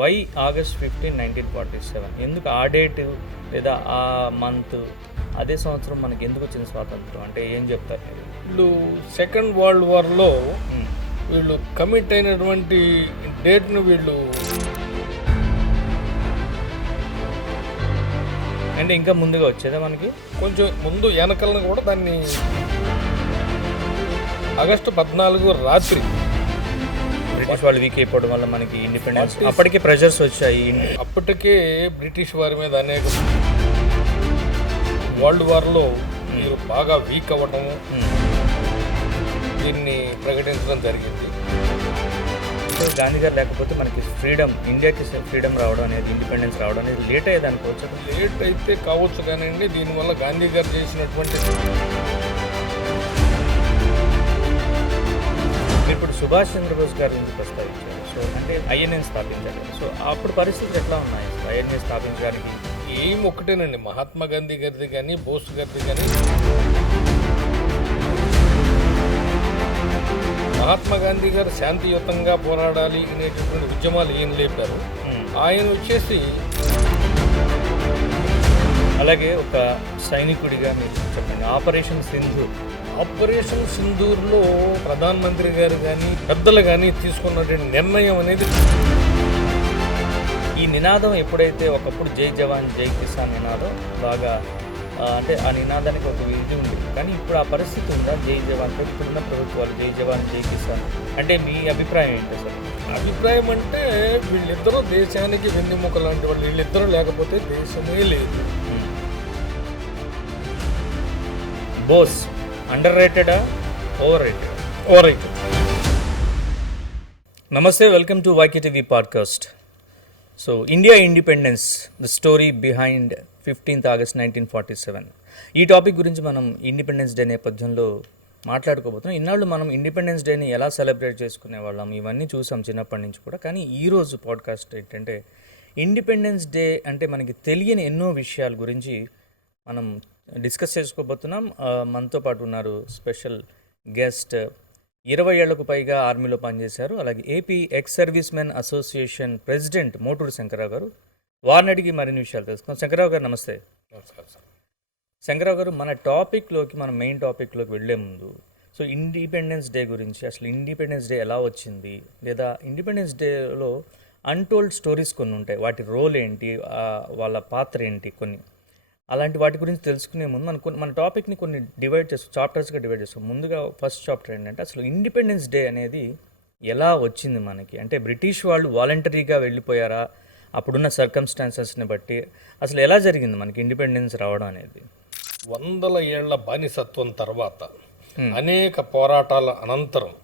Why August 15, 1947? ఎందుకు ఆ date లేదా ఆ మంత్ అదే సంవత్సరం మనకి ఎందుకు వచ్చింది స్వాతంత్రం? అంటే ఏం చెప్తారు మీరు? వీళ్ళు సెకండ్ వరల్డ్ వార్లో మ్మ్. వీళ్ళు కమిట్ అయినటువంటి డేట్ను వీళ్ళు అంటే ఇంకా ముందుగా వచ్చేదా మనకి? కొంచెం ముందు వెనకలను కూడా దాన్ని ఆగస్టు 14 రాత్రి బ్రిటిష్ వాళ్ళు వీక్ అయిపోవడం వల్ల మనకి ఇండిపెండెన్స్ అప్పటికే ప్రెషర్స్ వచ్చాయి. అప్పటికే బ్రిటిష్ వారి మీద అనేక వరల్డ్ వార్లో వీరు బాగా వీక్ అవ్వటము దీన్ని ప్రకటించడం జరిగింది. సో గాంధీ గారు లేకపోతే మనకి ఫ్రీడమ్, ఇండియాకి ఫ్రీడమ్ రావడం అనేది, ఇండిపెండెన్స్ రావడం అనేది లేట్ అయ్యేది అనుకోవచ్చు. లేట్ అయితే కావచ్చు కానివ్వండి, దీనివల్ల గాంధీ గారు చేసినటువంటి ఇప్పుడు సుభాష్ చంద్రబోస్ గారు ఎందుకు ప్రస్తావించారు? సో అంటే ఐఎన్ఏ స్థాపించారు. సో అప్పుడు పరిస్థితులు ఎట్లా ఉన్నాయి? ఐఎన్ఏ స్థాపించడానికి ఏం ఒక్కటేనండి, మహాత్మా గాంధీ గారిది కానీ బోస్ గారిది కానీ. మహాత్మా గాంధీ గారు శాంతియుతంగా పోరాడాలి అనేటటువంటి ఉద్యమాలు ఏం లేపారు. ఆయన వచ్చేసి అలాగే ఒక సైనికుడిగా మీరు చెప్పండి, ఆపరేషన్ సింధూర్లో ప్రధానమంత్రి గారు కానీ పెద్దలు కానీ తీసుకున్నటువంటి నిర్ణయం అనేది, ఈ నినాదం ఎప్పుడైతే ఒకప్పుడు జై జవాన్ జై కిసాన్ నినాదం బాగా అంటే ఆ నినాదానికి ఒక ఇది ఉంది, కానీ ఇప్పుడు ఆ పరిస్థితి ఉందా? జై జవాన్ ఇప్పుడున్న ప్రభుత్వాలు జై జవాన్ జై కిసాన్ అంటే మీ అభిప్రాయం ఏంటి అసలు? అభిప్రాయం అంటే వీళ్ళిద్దరూ దేశానికి వెన్నెముక లాంటి వాళ్ళు. వీళ్ళిద్దరూ లేకపోతే దేశమే లేదు. బోస్ అండర్ రేటెడా, ఓవర్ రేటెడ్? Overrated. నమస్తే, welcome to YKTV podcast. So India independence, the story behind 15th August 1947. ఈ టాపిక్ గురించి మనం ఇండిపెండెన్స్ డే నేపథ్యంలో మాట్లాడుకోబోతున్నాం. ఇన్నాళ్ళు మనం ఇండిపెండెన్స్ డేని ఎలా సెలబ్రేట్ చేసుకునే వాళ్ళం ఇవన్నీ చూసాం చిన్నప్పటి నుంచి కూడా. కానీ ఈరోజు పాడ్కాస్ట్ ఏంటంటే ఇండిపెండెన్స్ డే అంటే మనకి తెలియని ఎన్నో విషయాల గురించి మనం డిస్కస్ చేసుకోబోతున్నాం. మనతో పాటు ఉన్నారు స్పెషల్ గెస్ట్, 20 ఏళ్లకు పైగా ఆర్మీలో పనిచేశారు. అలాగే AP ex service men association president Moturu Shankar Rao గారు. వారిని అడిగి మరిన్ని విషయాలు తెలుసుకుందాం. శంకరరావు గారు నమస్తే. నమస్కారం సార్. శంకరరావు గారు, మన మెయిన్ టాపిక్లోకి వెళ్ళే ముందు సో ఇండిపెండెన్స్ డే గురించి, అసలు ఇండిపెండెన్స్ డే ఎలా వచ్చింది, లేదా ఇండిపెండెన్స్ డేలో అన్టోల్డ్ స్టోరీస్ కొన్ని ఉంటాయి, వాటి రోల్ ఏంటి, వాళ్ళ పాత్ర ఏంటి, కొన్ని అలాంటి వాటి గురించి తెలుసుకునే ముందు మన టాపిక్ని కొన్ని చాప్టర్స్గా డివైడ్ చేస్తాం. ముందుగా ఫస్ట్ చాప్టర్ ఏంటంటే అసలు ఇండిపెండెన్స్ డే అనేది ఎలా వచ్చింది మనకి? అంటే బ్రిటిష్ వాళ్ళు వాలంటరీగా వెళ్ళిపోయారా అప్పుడున్న సర్కమ్స్టాన్సెస్ని బట్టి? అసలు ఎలా జరిగింది మనకి ఇండిపెండెన్స్ రావడం అనేది? 100 ఏళ్ల బానిసత్వం తర్వాత అనేక పోరాటాల అనంతరం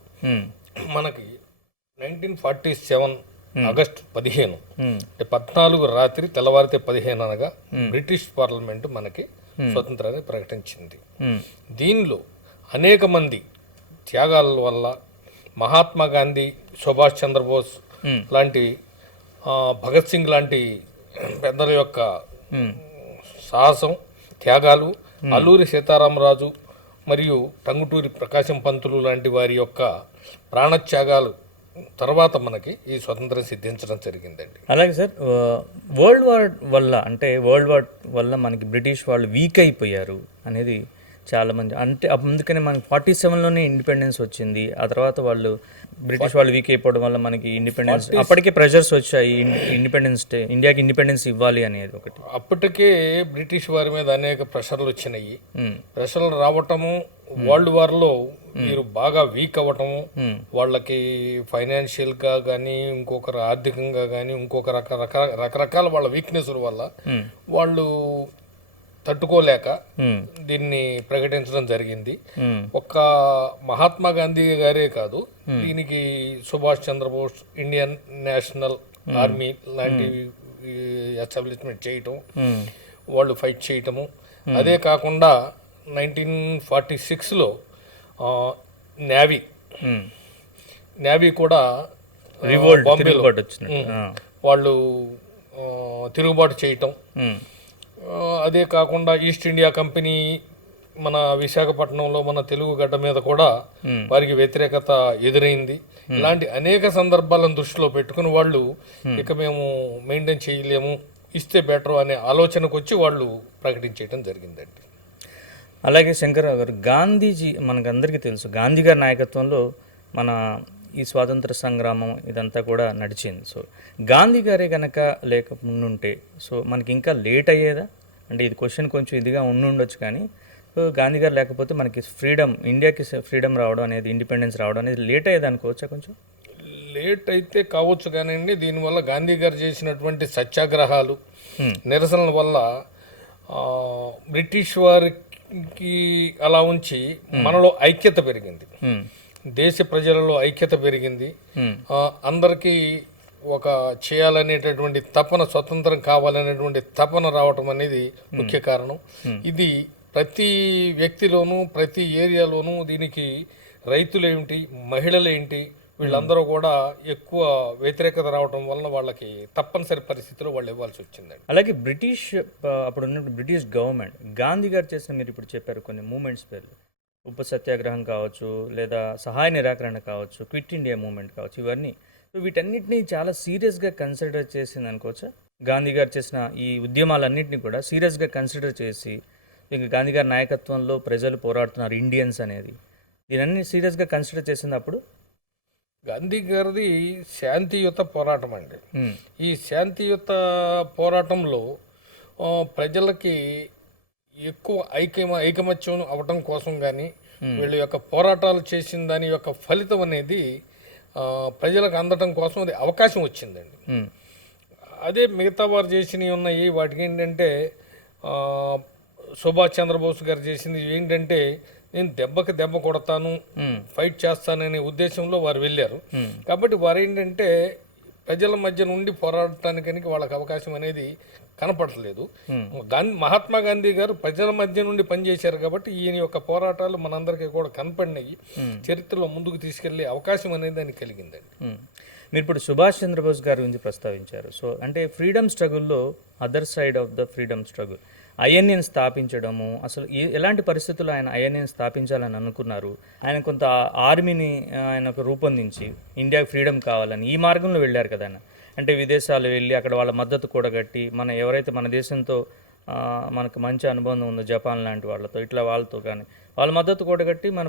మనకి 1947 ఆగస్టు 15 అంటే 14 రాత్రి తెల్లవారితే 15 అనగా బ్రిటిష్ పార్లమెంటు మనకి స్వతంత్రాన్ని ప్రకటించింది. దీనిలో అనేక మంది త్యాగాల వల్ల మహాత్మా గాంధీ, సుభాష్ చంద్రబోస్ లాంటి, భగత్ సింగ్ లాంటి పెద్దల యొక్క సాహసం, త్యాగాలు, అల్లూరి సీతారామరాజు మరియు టంగుటూరి ప్రకాశం పంతులు లాంటి వారి యొక్క ప్రాణత్యాగాలు తర్వాత మనకి ఈ స్వతంత్రం సిద్ధించడం జరిగిందండి. అలాగే సార్, వరల్డ్ వార్ వల్ల మనకి బ్రిటిష్ వాళ్ళు వీక్ అయిపోయారు అనేది చాలామంది అంటే, అందుకనే మనకి 47లోనే ఇండిపెండెన్స్ వచ్చింది. ఆ తర్వాత బ్రిటిష్ వాళ్ళు వీక్ అయిపోవడం వల్ల మనకి ఇండిపెండెన్స్ అప్పటికే ప్రెషర్స్ వచ్చాయి, ఇండిపెండెన్స్ డే, ఇండియాకి ఇండిపెండెన్స్ ఇవ్వాలి అనేది ఒకటి. అప్పటికే బ్రిటిష్ వారి మీద అనేక ప్రెషర్లు వచ్చినాయి. ప్రెషర్లు రావటము, వరల్డ్ వార్లో వీరు బాగా వీక్ అవ్వటము, వాళ్ళకి ఫైనాన్షియల్గా కానీ, ఇంకొకరు ఆర్థికంగా కానీ, రకరకాల వాళ్ళ వీక్నెస్ల వల్ల వాళ్ళు తట్టుకోలేక దీన్ని ప్రకటించడం జరిగింది. ఒక్క మహాత్మా గాంధీ గారే కాదు, దీనికి Subhash Chandrabose, Indian National Army లాంటి ఎస్టాబ్లిష్మెంట్ చేయటం, వాళ్ళు ఫైట్ చేయటము. అదే కాకుండా 1946లో నేవీ కూడా బాంబేలో వాళ్ళు తిరుగుబాటు చేయటం. అదే కాకుండా ఈస్ట్ ఇండియా కంపెనీ మన విశాఖపట్నంలో, మన తెలుగు గడ్డ మీద కూడా వారికి వ్యతిరేకత ఎదురైంది. ఇలాంటి అనేక సందర్భాలను దృష్టిలో పెట్టుకుని వాళ్ళు ఇక మేము మెయింటైన్ చేయలేము, ఇస్తే బెటర్ అనే ఆలోచనకు వచ్చి వాళ్ళు ప్రకటించేయడం జరిగిందండి. అలాగే శంకర్రావు గారు, గాంధీజీ మనకందరికీ తెలుసు, గాంధీ గారి నాయకత్వంలో మన ఈ స్వాతంత్ర సంగ్రామం ఇదంతా కూడా నడిచింది. సో గాంధీ గారే కనుక లేకుంటే సో మనకి ఇంకా లేట్ అయ్యేదా? అంటే ఇది క్వశ్చన్ కొంచెం ఇదిగా ఉండొచ్చు, కానీ సో గాంధీ గారు లేకపోతే మనకి ఫ్రీడమ్, ఇండియాకి ఫ్రీడమ్ రావడం అనేది, ఇండిపెండెన్స్ రావడం అనేది లేట్ అయ్యేది అనుకోవచ్చా? కొంచెం లేట్ అయితే కావచ్చు కానివ్వండి, దీనివల్ల గాంధీ గారు చేసినటువంటి సత్యాగ్రహాలు, నిరసనల వల్ల బ్రిటిష్ వారికి అలా ఉంచి మనలో ఐక్యత పెరిగింది, దేశ ప్రజలలో ఐక్యత పెరిగింది, అందరికీ ఒక చేయాలనేటటువంటి తపన, స్వతంత్రం కావాలనేటువంటి తపన రావటం అనేది ముఖ్య కారణం. ఇది ప్రతి వ్యక్తిలోనూ, ప్రతి ఏరియాలోనూ దీనికి రైతులేంటి, మహిళలేంటి, వీళ్ళందరూ కూడా ఎక్కువ వ్యతిరేకత రావడం వలన వాళ్ళకి తప్పనిసరి పరిస్థితిలో వాళ్ళు ఇవ్వాల్సి వచ్చిందండి. అలాగే బ్రిటిష్ అప్పుడు ఉన్నప్పుడు బ్రిటిష్ గవర్నమెంట్ గాంధీ గారు చేసిన, మీరు ఇప్పుడు చెప్పారు కొన్ని మూమెంట్స్ పేర్లు, ఉప్పు సత్యాగ్రహం కావచ్చు, లేదా సహాయ నిరాకరణ కావచ్చు, క్విట్ ఇండియా మూమెంట్ కావచ్చు, ఇవన్నీ వీటన్నిటిని చాలా సీరియస్గా కన్సిడర్ చేసింది అనుకోవచ్చా? గాంధీ గారు చేసిన ఈ ఉద్యమాలన్నింటినీ కూడా సీరియస్గా కన్సిడర్ చేసి, ఇంకా గాంధీ గారి నాయకత్వంలో ప్రజలు పోరాడుతున్నారు, ఇండియన్స్ అనేది, దీనన్నీ సీరియస్గా కన్సిడర్ చేసింది అప్పుడు? గాంధీ గారిది శాంతియుత పోరాటం అండి. ఈ శాంతియుత పోరాటంలో ప్రజలకి ఎక్కువ ఐకమత్యం అవటం కోసం కానీ, వీళ్ళ యొక్క పోరాటాలు చేసిన దాని యొక్క ఫలితం అనేది ప్రజలకు అందటం కోసం అది అవకాశం వచ్చిందండి. అదే మిగతా వారు చేసినవి ఉన్నాయి, వాటికి ఏంటంటే సుభాష్ చంద్రబోస్ గారు చేసింది ఏంటంటే, నేను దెబ్బకి దెబ్బ కొడతాను, ఫైట్ చేస్తాననే ఉద్దేశంలో వారు వెళ్ళారు. కాబట్టి వారు ఏంటంటే ప్రజల మధ్య నుండి పోరాడటానికి వాళ్ళకి అవకాశం అనేది కనపడలేదు. మహాత్మా గాంధీ గారు ప్రజల మధ్య నుండి పనిచేశారు కాబట్టి ఈయన యొక్క పోరాటాలు మనందరికీ కూడా కనపడినాయి, చరిత్రలో ముందుకు తీసుకెళ్లే అవకాశం అనేది దానికి కలిగిందండి. మీరు ఇప్పుడు సుభాష్ చంద్రబోస్ గారి గురించి ప్రస్తావించారు. సో అంటే ఫ్రీడమ్ స్ట్రగుల్లో other side of the freedom struggle ఐఎన్ఏని స్థాపించడము, అసలు ఎలాంటి పరిస్థితుల్లో ఆయన ఐఎన్ఏని స్థాపించాలని అనుకున్నారు? ఆయన కొంత ఆర్మీని ఆయన రూపొందించి ఇండియాకి ఫ్రీడమ్ కావాలని ఈ మార్గంలో వెళ్ళారు కదా ఆయన. అంటే విదేశాలు వెళ్ళి అక్కడ వాళ్ళ మద్దతు కూడగట్టి, ఎవరైతే మన దేశంతో మనకు మంచి అనుబంధం ఉందో, జపాన్ లాంటి వాళ్ళతో, ఇట్లా వాళ్ళతో కానీ వాళ్ళ మద్దతు కూడగట్టి మన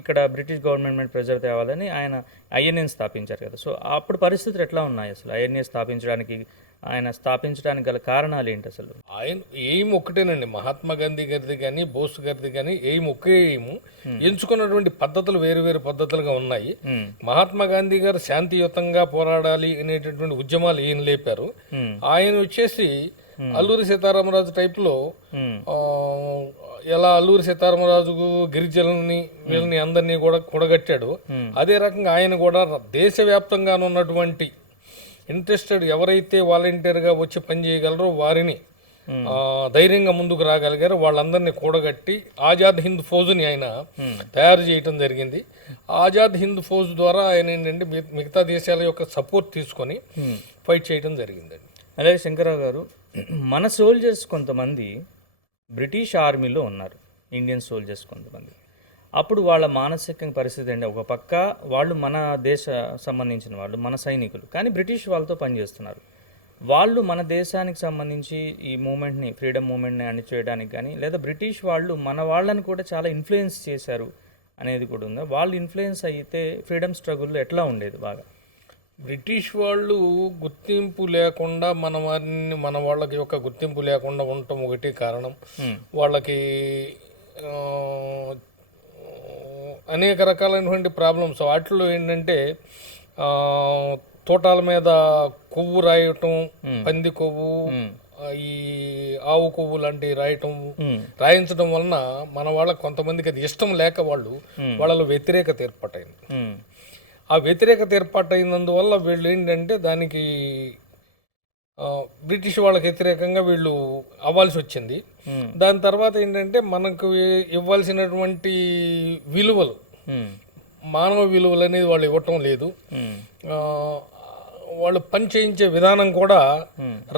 ఇక్కడ బ్రిటిష్ గవర్నమెంట్ ప్రెజర్ తేవాలని ఆయన ఐఎన్ఏని స్థాపించారు కదా. సో అప్పుడు పరిస్థితులు ఎట్లా ఉన్నాయి అసలు? ఐఎన్ఏ స్థాపించడానికి గల కారణాలు ఏంటి అసలు? ఆయన ఎయిమ్ ఒకటేనండి, మహాత్మా గాంధీ గారిది కానీ బోస్ గారిది కానీ ఎయిమ్ ఒకే ఎయిమ్. ఎంచుకున్నటువంటి పద్ధతులు వేరు వేరు పద్ధతులుగా ఉన్నాయి. మహాత్మా గాంధీ గారు శాంతియుతంగా పోరాడాలి అనేటటువంటి ఉద్యమాలు ఈయన లేపారు. ఆయన వచ్చేసి అల్లూరి సీతారామరాజు టైప్లో ఎలా అల్లూరి సీతారామరాజుకు గిరిజనుల్ని వీళ్ళని అందరినీ కూడా కూడగట్టాడు, అదే రకంగా ఆయన కూడా దేశవ్యాప్తంగా ఉన్నటువంటి ఇంట్రెస్టెడ్ ఎవరైతే వాలంటీర్గా వచ్చి పనిచేయగలరో వారిని ధైర్యంగా ముందుకు రాగలిగారు, వాళ్ళందరినీ కూడగట్టి ఆజాద్ హింద్ ఫౌజ్ని ఆయన తయారు చేయటం జరిగింది. ఆజాద్ హింద్ ఫౌజ్ ద్వారా ఆయన ఏంటంటే మిగతా దేశాల యొక్క సపోర్ట్ తీసుకొని ఫైట్ చేయడం జరిగిందండి. అలాగే శంకరరావు గారు, మన సోల్జర్స్ కొంతమంది బ్రిటిష్ ఆర్మీలో ఉన్నారు, ఇండియన్ సోల్జర్స్ కొంతమంది. అప్పుడు వాళ్ళ మానసిక పరిస్థితి అండి, ఒక పక్క వాళ్ళు మన దేశ సంబంధించిన వాళ్ళు, మన సైనికులు, కానీ బ్రిటిష్ వాళ్ళతో పనిచేస్తున్నారు. వాళ్ళు మన దేశానికి సంబంధించి ఈ మూమెంట్ని, ఫ్రీడమ్ మూమెంట్ని అణిచేయడానికి కానీ, లేదా బ్రిటిష్ వాళ్ళు మన వాళ్ళని కూడా చాలా ఇన్ఫ్లుయెన్స్ చేశారు అనేది కూడా ఉంది. వాళ్ళు ఇన్ఫ్లుయెన్స్ అయితే ఫ్రీడమ్ స్ట్రగుల్లో ఎట్లా ఉండేది? బాగా బ్రిటిష్ వాళ్ళు గుర్తింపు లేకుండా మన వాళ్ళకి యొక్క గుర్తింపు లేకుండా ఉండటం ఒకటి కారణం. వాళ్ళకి అనేక రకాలైనటువంటి ప్రాబ్లమ్స్, వాటిలో ఏంటంటే తోటాల మీద కొవ్వు రాయటం, పంది కొవ్వు, ఈ ఆవు కొవ్వు లాంటివి రాయించడం వలన మన వాళ్ళకి కొంతమందికి అది ఇష్టం లేక వాళ్ళలో వ్యతిరేకత ఏర్పాటైంది. ఆ వ్యతిరేకత ఏర్పాటైనందువల్ల వీళ్ళు ఏంటంటే దానికి బ్రిటిష్ వాళ్ళకి వ్యతిరేకంగా వీళ్ళు అవ్వాల్సి వచ్చింది. దాని తర్వాత ఏంటంటే మనకు ఇవ్వాల్సినటువంటి విలువలు, మానవ విలువలు అనేది వాళ్ళు ఇవ్వటం లేదు. వాళ్ళు పని చేయించే విధానం కూడా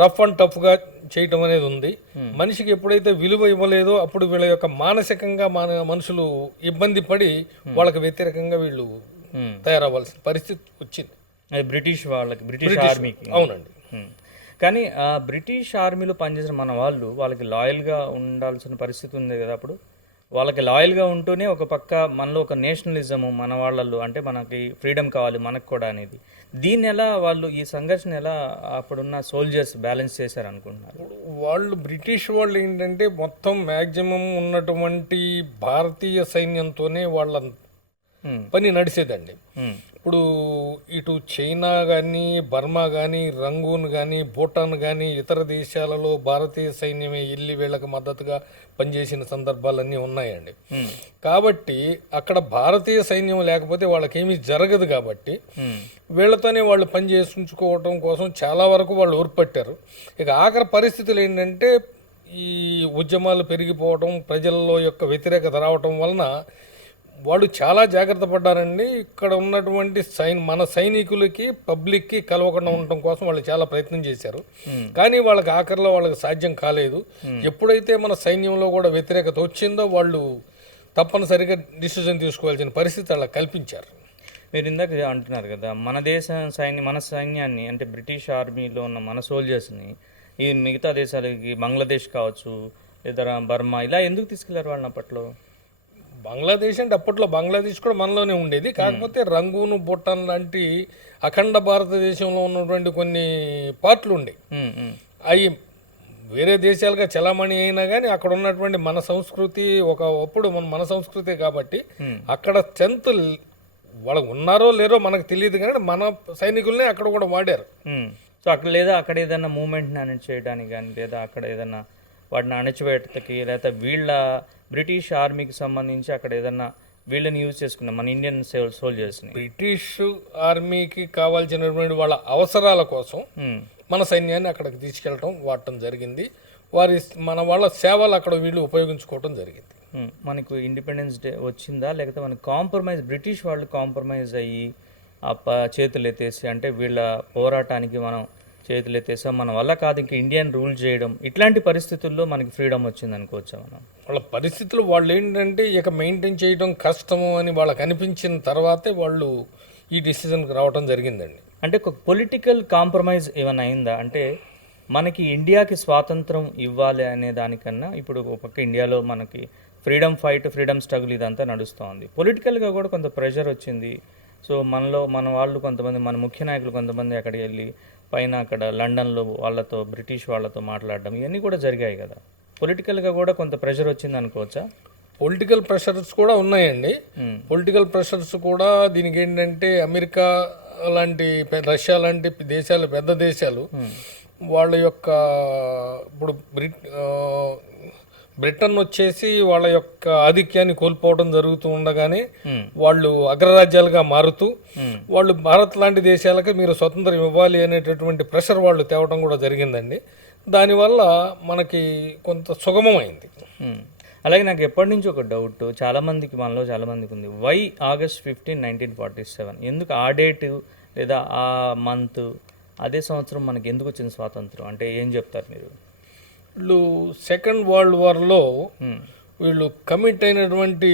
రఫ్ అండ్ టఫ్గా చేయటం అనేది ఉంది. మనిషికి ఎప్పుడైతే విలువ ఇవ్వలేదో అప్పుడు వీళ్ళ యొక్క మానసికంగా మనుషులు ఇబ్బంది పడి వాళ్ళకి వ్యతిరేకంగా వీళ్ళు తయారవ్వాల్సిన పరిస్థితి వచ్చింది. అది బ్రిటిష్ వాళ్ళకి, బ్రిటిష్ ఆర్మీకి. అవునండి. కానీ బ్రిటిష్ ఆర్మీలో పనిచేసిన మన వాళ్ళకి లాయల్గా ఉండాల్సిన పరిస్థితి ఉంది కదా. అప్పుడు వాళ్ళకి లాయల్గా ఉంటూనే ఒక పక్క మనలో ఒక నేషనలిజము మన వాళ్ళల్లో, అంటే మనకి ఫ్రీడమ్ కావాలి మనకు కూడా అనేది, దీన్ని ఎలా వాళ్ళు ఈ సంఘర్షణ ఎలా అప్పుడున్న సోల్జర్స్ బ్యాలెన్స్ చేశారు అనుకుంటున్నారు? వాళ్ళు బ్రిటిష్ వాళ్ళు ఏంటంటే మొత్తం మ్యాక్సిమం ఉన్నటువంటి భారతీయ సైన్యంతోనే వాళ్ళ పని నడిచేదండి. ఇప్పుడు ఇటు చైనా కానీ, బర్మా కానీ, రంగూన్ కానీ, భూటాన్ కానీ ఇతర దేశాలలో భారతీయ సైన్యమే వెళ్ళి వీళ్ళకి మద్దతుగా పనిచేసిన సందర్భాలన్నీ ఉన్నాయండి. కాబట్టి అక్కడ భారతీయ సైన్యం లేకపోతే వాళ్ళకేమీ జరగదు. కాబట్టి వీళ్ళతోనే వాళ్ళు పని చేయించుకోవటం కోసం చాలా వరకు వాళ్ళు ఊర్పట్టారు. ఇక ఆఖరి పరిస్థితులు ఏంటంటే ఈ ఉద్యమాలు పెరిగిపోవటం, ప్రజల్లో యొక్క వ్యతిరేకత రావటం వలన వాళ్ళు చాలా జాగ్రత్త పడ్డారండి. ఇక్కడ ఉన్నటువంటి మన సైనికులకి పబ్లిక్కి కలవకుండా ఉండటం కోసం వాళ్ళు చాలా ప్రయత్నం చేశారు. కానీ వాళ్ళకి ఆఖరిలో వాళ్ళకి సాధ్యం కాలేదు. ఎప్పుడైతే మన సైన్యంలో కూడా వ్యతిరేకత వచ్చిందో వాళ్ళు తప్పనిసరిగా డిసిజన్ తీసుకోవాల్సిన పరిస్థితి అలా కల్పించారు. మీరు ఇందాక అంటున్నారు కదా, మన సైన్యాన్ని అంటే బ్రిటిష్ ఆర్మీలో ఉన్న మన సోల్జర్స్ని ఈ మిగతా దేశాలకి, బంగ్లాదేశ్ కావచ్చు లేదా బర్మా, ఇలా ఎందుకు తీసుకెళ్లారు వాళ్ళని అప్పట్లో? బంగ్లాదేశ్ అంటే అప్పట్లో బంగ్లాదేశ్ కూడా మనలోనే ఉండేది. కాకపోతే రంగూను, భూటాన్ లాంటి అఖండ భారతదేశంలో ఉన్నటువంటి కొన్ని పార్ట్లు ఉండే, అవి వేరే దేశాలుగా చలామణి అయినా కానీ అక్కడ ఉన్నటువంటి మన సంస్కృతి ఒకప్పుడు మన సంస్కృతి కాబట్టి అక్కడ స్ట్రెంత్ వాళ్ళకు ఉన్నారో లేరో మనకు తెలియదు, కానీ మన సైనికుల్ని అక్కడ కూడా వాడారు. సో అక్కడ ఏదైనా మూమెంట్ని అణచి చేయడానికి కానీ, లేదా అక్కడ ఏదైనా వాటిని అణచివేటకి, లేదా వీళ్ళ బ్రిటిష్ ఆర్మీకి సంబంధించి అక్కడ ఏదన్నా వీళ్ళని యూజ్ చేసుకున్నాం మన ఇండియన్ సోల్జర్స్ని. బ్రిటిష్ ఆర్మీకి కావాల్సినటువంటి వాళ్ళ అవసరాల కోసం మన సైన్యాన్ని అక్కడికి తీసుకెళ్ళటం, వాడటం జరిగింది. మన వాళ్ళ సేవలు అక్కడ వీళ్ళు ఉపయోగించుకోవటం జరిగింది. మనకు ఇండిపెండెన్స్ డే వచ్చిందా, లేకపోతే మనకు బ్రిటిష్ వాళ్ళు కాంప్రమైజ్ అయ్యి చేతులు ఎత్తేసి, అంటే వీళ్ళ పోరాటానికి మనం చేతులు ఎత్తేసాం, మన వల్ల కాదు ఇంకా ఇండియన్ రూల్ చేయడం, ఇట్లాంటి పరిస్థితుల్లో మనకి ఫ్రీడమ్ వచ్చింది అనుకోవచ్చా మనం? వాళ్ళ పరిస్థితులు వాళ్ళు ఏంటంటే ఇక మెయింటైన్ చేయడం కష్టము అని వాళ్ళకి అనిపించిన తర్వాతే వాళ్ళు ఈ డిసిజన్కి రావడం జరిగిందండి. అంటే ఒక పొలిటికల్ కాంప్రమైజ్ ఏమైనా అయిందా? అంటే మనకి ఇండియాకి స్వాతంత్రం ఇవ్వాలి అనే దానికన్నా ఇప్పుడు ఒక పక్క ఇండియాలో మనకి ఫ్రీడమ్ ఫైట్, ఫ్రీడమ్ స్ట్రగుల్ ఇదంతా నడుస్తోంది. పొలిటికల్గా కూడా కొంత ప్రెషర్ వచ్చింది. సో మన వాళ్ళు కొంతమంది, మన ముఖ్య నాయకులు కొంతమంది అక్కడికి వెళ్ళి పైన అక్కడ లండన్లో వాళ్ళతో, బ్రిటిష్ వాళ్ళతో మాట్లాడడం, ఇవన్నీ కూడా జరిగాయి కదా. పొలిటికల్గా కూడా కొంత ప్రెషర్ వచ్చింది అనుకోవచ్చా? పొలిటికల్ ప్రెషర్స్ కూడా ఉన్నాయండి. పొలిటికల్ ప్రెషర్స్ కూడా దీనికి ఏంటంటే అమెరికా లాంటి, రష్యా లాంటి దేశాలు, పెద్ద దేశాలు వాళ్ళ యొక్క ఇప్పుడు బ్రిటన్ వచ్చేసి వాళ్ళ యొక్క ఆధిక్యాన్ని కోల్పోవడం జరుగుతూ ఉండగానే వాళ్ళు అగ్రరాజ్యాలుగా మారుతూ వాళ్ళు భారత్ లాంటి దేశాలకి మీరు స్వతంత్రం ఇవ్వాలి అనేటటువంటి ప్రెషర్ వాళ్ళు తేవడం కూడా జరిగిందండి. దానివల్ల మనకి కొంత సుగమమైంది. అలాగే నాకు ఎప్పటి నుంచి ఒక డౌట్, మనలో చాలామందికి ఉంది, వై August 15, 1947? ఎందుకు ఆ డేటు లేదా ఆ మంత్, అదే సంవత్సరం మనకి ఎందుకు వచ్చింది స్వాతంత్రం? అంటే ఏం చెప్తారు మీరు? వీళ్ళు సెకండ్ వరల్డ్ వార్లో వీళ్ళు కమిట్ అయినటువంటి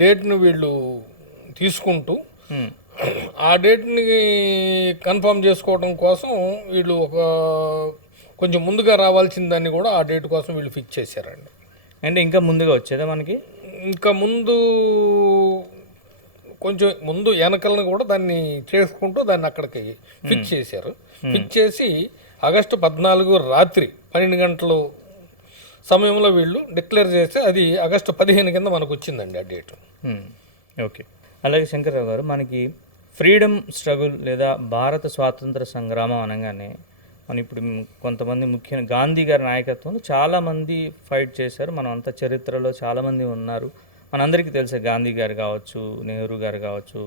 డేట్ను వీళ్ళు తీసుకుంటూ ఆ డేట్ని కన్ఫర్మ్ చేసుకోవడం కోసం వీళ్ళు కొంచెం ముందుగా రావాల్సిన దాన్ని కూడా ఆ డేట్ కోసం వీళ్ళు ఫిక్స్ చేశారండి. అంటే ఇంకా ముందుగా వచ్చేదా మనకి? ఇంకా కొంచెం ముందు వెనకలను కూడా దాన్ని చేసుకుంటూ దాన్ని అక్కడికి ఫిక్స్ చేశారు. ఫిక్స్ చేసి August 14 రాత్రి 12 గంటల సమయంలో వీళ్ళు డిక్లేర్ చేస్తే అది August 15 కింద మనకు వచ్చిందండి ఆ డేట్. ఓకే. అలాగే శంకర్రావు గారు, మనకి ఫ్రీడమ్ స్ట్రగుల్ లేదా భారత స్వాతంత్ర సంగ్రామం అనగానే మనం ఇప్పుడు కొంతమంది ముఖ్యంగా గాంధీ గారి నాయకత్వంలో చాలామంది ఫైట్ చేశారు. మనం అంతా చరిత్రలో చాలామంది ఉన్నారు. మనందరికీ తెలిసే గాంధీ గారు కావచ్చు, నెహ్రూ గారు కావచ్చు,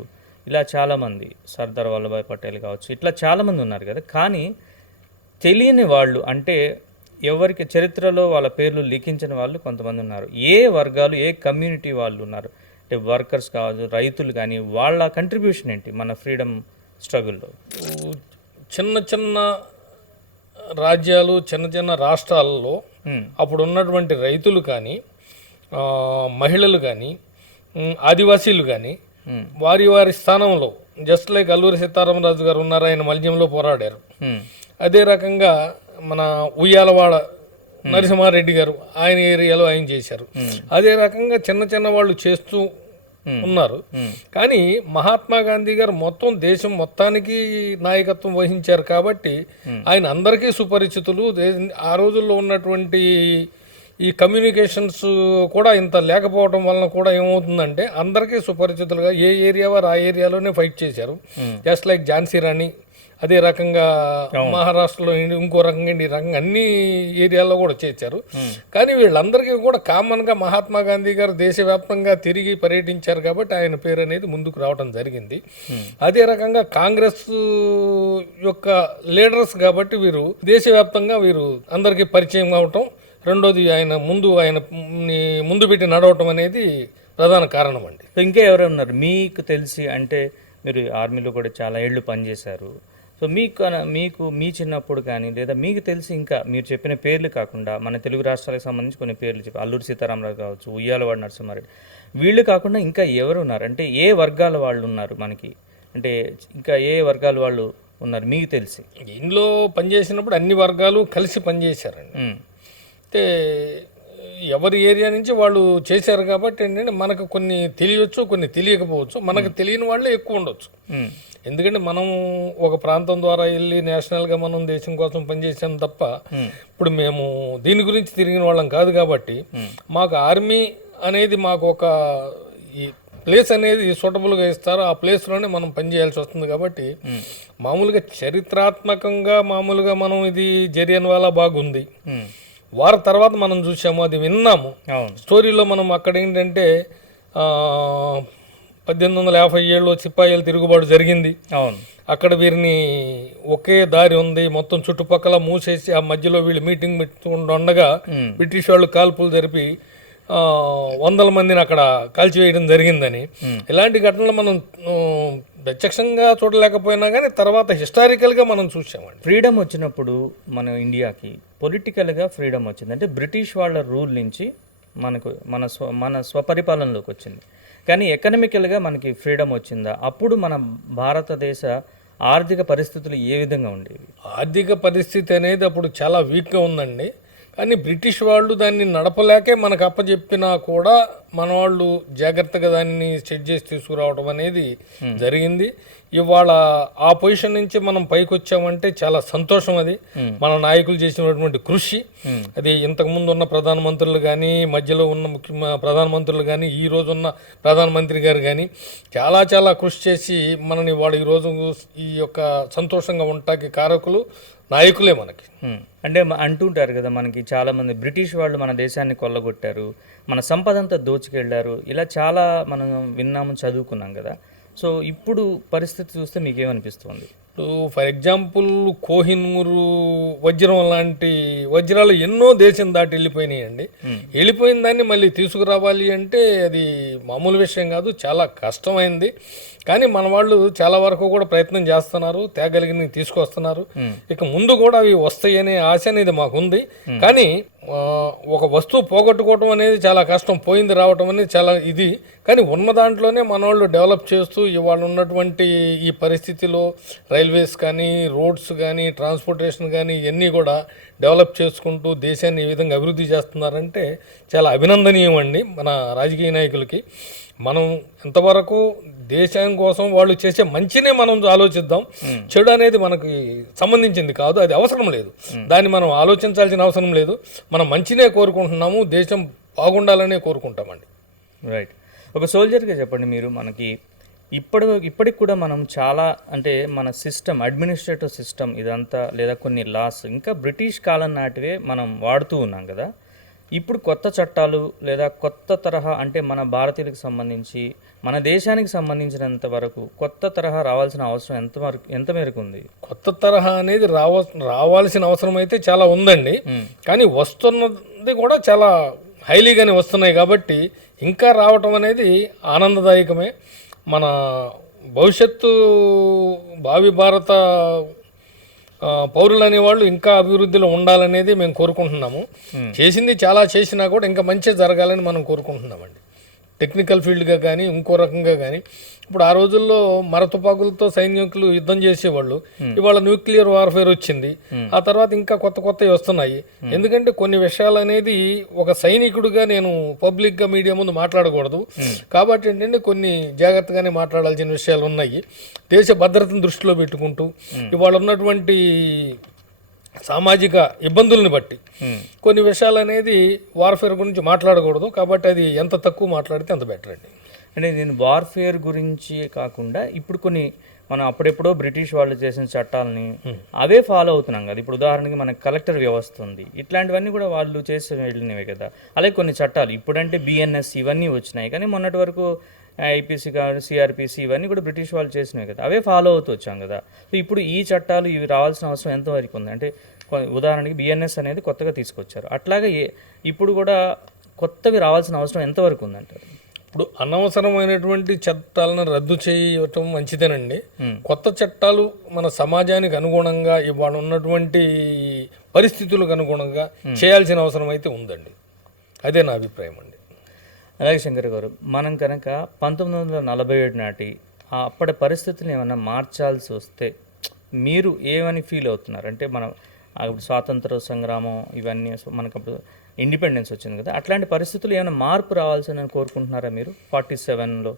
ఇలా చాలామంది, సర్దార్ వల్లభాయ్ పటేల్ కావచ్చు, ఇట్లా చాలామంది ఉన్నారు కదా. కానీ తెలియని వాళ్ళు, అంటే ఎవరికి చరిత్రలో వాళ్ళ పేర్లు లిఖించిన వాళ్ళు కొంతమంది ఉన్నారు. ఏ వర్గాలు, ఏ కమ్యూనిటీ వాళ్ళు ఉన్నారు, అంటే వర్కర్స్ కావచ్చు, రైతులు కానీ, వాళ్ళ కంట్రిబ్యూషన్ ఏంటి మన ఫ్రీడమ్ స్ట్రగుల్లో? చిన్న చిన్న రాజ్యాలు, చిన్న చిన్న రాష్ట్రాలలో అప్పుడు ఉన్నటువంటి రైతులు కానీ, మహిళలు కానీ, ఆదివాసీలు కానీ వారి వారి స్థానంలో జస్ట్ లైక్ అల్లూరి సీతారామరాజు గారు ఉన్నారు, ఆయన మల్యంలో పోరాడారు. అదే రకంగా మన ఉయ్యాలవాడ నరసింహారెడ్డి గారు ఆయన ఏరియాలో ఆయన చేశారు. అదే రకంగా చిన్న చిన్న వాళ్ళు చేస్తూ ఉన్నారు. కానీ మహాత్మా గాంధీ గారు మొత్తం దేశం మొత్తానికి నాయకత్వం వహించారు కాబట్టి ఆయన అందరికీ సుపరిచితులు. ఆ రోజుల్లో ఉన్నటువంటి ఈ కమ్యూనికేషన్స్ కూడా ఇంత లేకపోవడం వలన కూడా ఏమవుతుందంటే అందరికీ సుపరిచితులుగా ఏ ఏరియా వారు ఆ ఏరియాలోనే ఫైట్ చేశారు. జస్ట్ లైక్ ఝాన్సీ రాణి, అదే రకంగా మహారాష్ట్రలో ఇంకో రకంగా ఈ రకంగా అన్ని ఏరియాల్లో కూడా చేశారు. కానీ వీళ్ళందరికీ కూడా కామన్గా మహాత్మా గాంధీ గారు దేశవ్యాప్తంగా తిరిగి పర్యటించారు కాబట్టి ఆయన పేరు అనేది ముందుకు రావడం జరిగింది. అదే రకంగా కాంగ్రెస్ యొక్క లీడర్స్ కాబట్టి వీరు దేశవ్యాప్తంగా వీరు అందరికీ పరిచయం అవటం, రెండోది ఆయన ముందు పెట్టి నడవటం అనేది ప్రధాన కారణం అండి. ఇంకా ఎవరు ఉన్నారు మీకు తెలిసి? అంటే మీరు ఆర్మీలో కూడా చాలా ఏళ్ళు పనిచేశారు. సో మీకు మీ చిన్నప్పుడు కానీ లేదా మీకు తెలిసి ఇంకా మీరు చెప్పిన పేర్లు కాకుండా మన తెలుగు రాష్ట్రాలకు సంబంధించి కొన్ని పేర్లు చెప్పి అల్లూరి సీతారామరాజు కావచ్చు, ఉయ్యాలవాడ నరసింహారెడ్డి, వీళ్ళు కాకుండా ఇంకా ఎవరు ఉన్నారు? అంటే ఏ వర్గాల వాళ్ళు ఉన్నారు మనకి? అంటే ఇంకా ఏ వర్గాల వాళ్ళు ఉన్నారు మీకు తెలిసి? ఇందులో పనిచేసినప్పుడు అన్ని వర్గాలు కలిసి పనిచేశారండి. అయితే ఎవరి ఏరియా నుంచి వాళ్ళు చేశారు కాబట్టి ఏంటంటే మనకు కొన్ని తెలియచ్చు, కొన్ని తెలియకపోవచ్చు. మనకు తెలియని వాళ్ళే ఎక్కువ ఉండొచ్చు. ఎందుకంటే మనం ఒక ప్రాంతం ద్వారా వెళ్ళి నేషనల్గా మనం దేశం కోసం పనిచేసాం తప్ప ఇప్పుడు మేము దీని గురించి తిరిగిన వాళ్ళం కాదు. కాబట్టి మాకు ఆర్మీ అనేది మాకు ఒక ఈ ప్లేస్ అనేది సూటబుల్గా ఇస్తారు, ఆ ప్లేస్లోనే మనం పనిచేయాల్సి వస్తుంది. కాబట్టి మామూలుగా చరిత్రాత్మకంగా మామూలుగా మనం ఇది జలియన్వాలా బాగ్ ఉంది, వారి తర్వాత మనం చూసాము, అది విన్నాము స్టోరీలో. మనం అక్కడ ఏంటంటే 1857లో సిపాయిల తిరుగుబాటు జరిగింది. అక్కడ వీరిని ఒకే దారి ఉంది, మొత్తం చుట్టుపక్కల మూసేసి ఆ మధ్యలో వీళ్ళు మీటింగ్ పెట్టుకుంటుండగా బ్రిటిష్ వాళ్ళు కాల్పులు జరిపి 100 మందిని అక్కడ కాల్చివేయడం జరిగిందని. ఇలాంటి ఘటనలు మనం ప్రత్యక్షంగా చూడలేకపోయినా కానీ తర్వాత హిస్టారికల్గా మనం చూసామండి. ఫ్రీడమ్ వచ్చినప్పుడు మన ఇండియాకి పొలిటికల్గా ఫ్రీడమ్ వచ్చింది. అంటే బ్రిటిష్ వాళ్ళ రూల్ నుంచి మన స్వపరిపాలనలోకి వచ్చింది. కానీ ఎకనామికల్గా మనకి ఫ్రీడమ్ వచ్చిందా? అప్పుడు మన భారతదేశ ఆర్థిక పరిస్థితులు ఏ విధంగా ఉండేవి? ఆర్థిక పరిస్థితి అనేది అప్పుడు చాలా వీక్గా ఉందండి. కానీ బ్రిటిష్ వాళ్ళు దాన్ని నడపలేకే మనకు అప్పచెప్పినా కూడా మన వాళ్ళు జాగ్రత్తగా దాన్ని సెట్ చేసి తీసుకురావడం అనేది జరిగింది. ఇవాళ ఆ పొజిషన్ నుంచి మనం పైకి వచ్చామంటే చాలా సంతోషం. అది మన నాయకులు చేసినటువంటి కృషి. అది ఇంతకుముందు ఉన్న ప్రధానమంత్రులు కానీ, మధ్యలో ఉన్న ప్రధానమంత్రులు కానీ, ఈ రోజు ఉన్న ప్రధానమంత్రి గారు కానీ చాలా చాలా కృషి చేసి మనని వాడు ఈరోజు ఈ యొక్క సంతోషంగా ఉండటానికి కారకులు నాయకులే మనకి. అంటే అంటుంటారు కదా, మనకి చాలామంది బ్రిటిష్ వాళ్ళు మన దేశాన్ని కొల్లగొట్టారు, మన సంపద అంతా దోచుకెళ్ళారు, ఇలా చాలా మనం విన్నాము, చదువుకున్నాం కదా. సో ఇప్పుడు పరిస్థితి చూస్తే మీకేమనిపిస్తుంది? ఇప్పుడు ఫర్ ఎగ్జాంపుల్ కోహినూరు వజ్రం లాంటి వజ్రాలు ఎన్నో దేశం దాటి వెళ్ళిపోయినాయండి. వెళ్ళిపోయిన దాన్ని మళ్ళీ తీసుకురావాలి అంటే అది మామూలు విషయం కాదు, చాలా కష్టమైంది. కానీ మన వాళ్ళు చాలా వరకు కూడా ప్రయత్నం చేస్తున్నారు, తేగలిగిన తీసుకొస్తున్నారు. ఇక ముందు కూడా అవి వస్తాయి అనే ఆశ అనేది మాకుంది. కానీ ఒక వస్తువు పోగొట్టుకోవటం అనేది చాలా కష్టం, పోయింది రావటం అనేది చాలా ఇది. కానీ ఉన్న దాంట్లోనే మన వాళ్ళు డెవలప్ చేస్తూ ఇవాళ ఉన్నటువంటి ఈ పరిస్థితిలో రైల్వేస్ కానీ, రోడ్స్ కానీ, ట్రాన్స్పోర్టేషన్ కానీ ఇవన్నీ కూడా డెవలప్ చేసుకుంటూ దేశాన్ని ఈ విధంగా అభివృద్ధి చేస్తున్నారంటే చాలా అభినందనీయం అండి మన రాజకీయ నాయకులకి. మనం ఎంతవరకు దేశం కోసం వాళ్ళు చేసే మంచినే మనం ఆలోచిద్దాం, చెడు అనేది మనకి సంబంధించింది కాదు, అది అవసరం లేదు, దాన్ని మనం ఆలోచించాల్సిన అవసరం లేదు. మనం మంచినే కోరుకుంటున్నాము, దేశం బాగుండాలనే కోరుకుంటామండి. రైట్. ఒక సోల్జర్గా చెప్పండి, మీరు మనకి ఇప్పటికి కూడా మనం చాలా అంటే మన సిస్టమ్, అడ్మినిస్ట్రేటివ్ సిస్టమ్ ఇదంతా లేదా కొన్ని లాస్ ఇంకా బ్రిటిష్ కాలం నాటివే మనం వాడుతూ ఉన్నాం కదా. ఇప్పుడు కొత్త చట్టాలు లేదా కొత్త తరహా అంటే మన భారతీయులకు సంబంధించి మన దేశానికి సంబంధించినంత వరకు కొత్త తరహా రావాల్సిన అవసరం ఎంత మేరకు ఉంది? కొత్త తరహా అనేది రావాల్సిన అవసరం అయితే చాలా ఉందండి. కానీ వస్తున్నది కూడా చాలా హైలీగానే వస్తున్నాయి కాబట్టి ఇంకా రావటం అనేది ఆనందదాయకమే. మన భవిష్యత్తు భావి భారత పౌరులు అనేవాళ్ళు ఇంకా అభివృద్ధిలో ఉండాలనేది మేము కోరుకుంటున్నాము. చేసింది చాలా చేసినా కూడా ఇంకా మంచి జరగాలని మనం కోరుకుంటున్నామండి. టెక్నికల్ ఫీల్డ్గా కానీ ఇంకో రకంగా కానీ. ఇప్పుడు ఆ రోజుల్లో మర తుపాకులతో సైనికులు యుద్ధం చేసేవాళ్ళు, ఇవాళ న్యూక్లియర్ వార్ఫేర్ వచ్చింది. ఆ తర్వాత ఇంకా కొత్త కొత్తవి వస్తున్నాయి. ఎందుకంటే కొన్ని విషయాలు అనేది ఒక సైనికుడిగా నేను పబ్లిక్గా మీడియా ముందు మాట్లాడకూడదు కాబట్టి ఏంటంటే కొన్ని జాగ్రత్తగానే మాట్లాడాల్సిన విషయాలు ఉన్నాయి. దేశ భద్రతను దృష్టిలో పెట్టుకుంటూ ఇవాళ ఉన్నటువంటి సామాజిక ఇబ్బందుల్ని బట్టి కొన్ని విషయాలు అనేది వార్ఫేర్ గురించి మాట్లాడకూడదు కాబట్టి అది ఎంత తక్కువ మాట్లాడితే అంత బెటర్ అండి. అంటే నేను వార్ఫేర్ గురించి కాకుండా ఇప్పుడు కొన్ని మనం అప్పుడెప్పుడో బ్రిటిష్ వాళ్ళు చేసిన చట్టాలని అవే ఫాలో అవుతున్నాం కదా. ఇప్పుడు ఉదాహరణకి మనకి కలెక్టర్ వ్యవస్థ ఉంది, ఇట్లాంటివన్నీ కూడా వాళ్ళు చేసి వెళ్ళినవే కదా. అలాగే కొన్ని చట్టాలు ఇప్పుడంటే బిఎన్ఎస్ ఇవన్నీ వచ్చినాయి, కానీ మొన్నటి వరకు ఐపీసీ కానీ సిఆర్పిసి ఇవన్నీ కూడా బ్రిటిష్ వాళ్ళు చేసినవి కదా, అవే ఫాలో అవుతూ వచ్చాం కదా. సో ఇప్పుడు ఈ చట్టాలు ఇవి రావాల్సిన అవసరం ఎంతవరకు ఉంది? అంటే ఉదాహరణకి బిఎన్ఎస్ అనేది కొత్తగా తీసుకొచ్చారు, అట్లాగే ఇప్పుడు కూడా కొత్తవి రావాల్సిన అవసరం ఎంతవరకు ఉందంటారు? ఇప్పుడు అనవసరమైనటువంటి చట్టాలను రద్దు చేయటం మంచిదేనండి. కొత్త చట్టాలు మన సమాజానికి అనుగుణంగా ఇవాళ ఉన్నటువంటి పరిస్థితులకు అనుగుణంగా చేయాల్సిన అవసరం అయితే ఉందండి. అదే నా అభిప్రాయం అండి. అలాగే శంకర్ గారు, మనం కనుక 1947 నాటి అప్పటి పరిస్థితులను ఏమైనా మార్చాల్సి వస్తే మీరు ఏమని ఫీల్ అవుతున్నారు? అంటే మనం స్వాతంత్ర సంగ్రామం ఇవన్నీ మనకు అప్పుడు ఇండిపెండెన్స్ వచ్చింది కదా, అట్లాంటి పరిస్థితులు ఏమైనా మార్పు రావాల్సిందని కోరుకుంటున్నారా మీరు 47లో?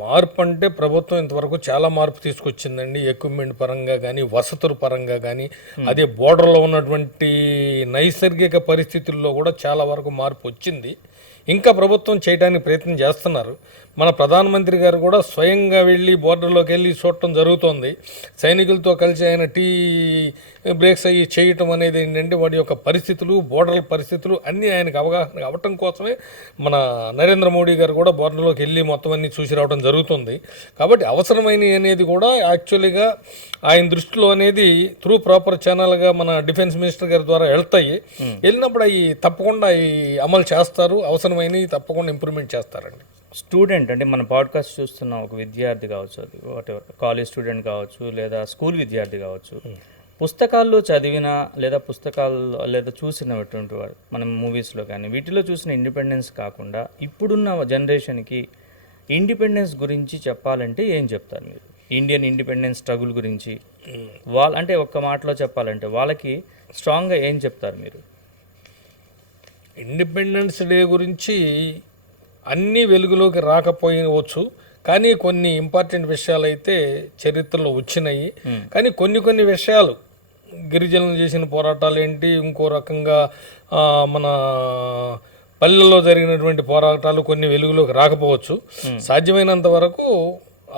మార్పు అంటే ప్రభుత్వం ఇంతవరకు చాలా మార్పు తీసుకొచ్చిందండి. ఎక్విప్మెంట్ పరంగా కానీ వసతుల పరంగా కానీ అదే బోర్డర్లో ఉన్నటువంటి నైసర్గిక పరిస్థితుల్లో కూడా చాలా వరకు మార్పు వచ్చింది. ఇంకా ప్రభుత్వం చేయడానికి ప్రయత్నం చేస్తున్నారు. మన ప్రధానమంత్రి గారు కూడా స్వయంగా వెళ్ళి బోర్డర్లోకి వెళ్ళి చూడటం జరుగుతోంది. సైనికులతో కలిసి ఆయన టీ బ్రేక్స్ అయ్యి చేయటం అనేది ఏంటంటే వాటి యొక్క పరిస్థితులు, బోర్డర్ పరిస్థితులు అన్నీ ఆయనకు అవగాహన అవ్వటం కోసమే మన నరేంద్ర మోడీ గారు కూడా బోర్డర్లోకి వెళ్ళి మొత్తం అన్ని చూసి రావడం జరుగుతుంది. కాబట్టి అవసరమైనవి అనేది కూడా యాక్చువల్గా ఆయన దృష్టిలో అనేది త్రూ ప్రాపర్ ఛానల్గా మన డిఫెన్స్ మినిస్టర్ గారి ద్వారా వెళ్తాయి. వెళ్ళినప్పుడు అవి తప్పకుండా అవి అమలు చేస్తారు, అవసరమైనవి తప్పకుండా ఇంప్రూవ్మెంట్ చేస్తారండి. స్టూడెంట్ అంటే మన పాడ్కాస్ట్ చూస్తున్న ఒక విద్యార్థి కావచ్చు, అది వాటెవర్ కాలేజ్ స్టూడెంట్ కావచ్చు లేదా స్కూల్ విద్యార్థి కావచ్చు, పుస్తకాల్లో చదివిన లేదా పుస్తకాల్లో లేదా చూసినటువంటి వాడు మనం మూవీస్లో కానీ వీటిలో చూసిన ఇండిపెండెన్స్ కాకుండా ఇప్పుడున్న జనరేషన్కి ఇండిపెండెన్స్ గురించి చెప్పాలంటే ఏం చెప్తారు మీరు? ఇండియన్ ఇండిపెండెన్స్ స్ట్రగుల్ గురించి అంటే ఒక్క మాటలో చెప్పాలంటే వాళ్ళకి స్ట్రాంగ్గా ఏం చెప్తారు మీరు? ఇండిపెండెన్స్ డే గురించి అన్నీ వెలుగులోకి రాకపోవచ్చు, కానీ కొన్ని ఇంపార్టెంట్ విషయాలు అయితే చరిత్రలో వచ్చినాయి. కానీ కొన్ని విషయాలు గిరిజనులు చేసిన పోరాటాలు ఏంటి, ఇంకో రకంగా మన పల్లెల్లో జరిగినటువంటి పోరాటాలు కొన్ని వెలుగులోకి రాకపోవచ్చు. సాధ్యమైనంత వరకు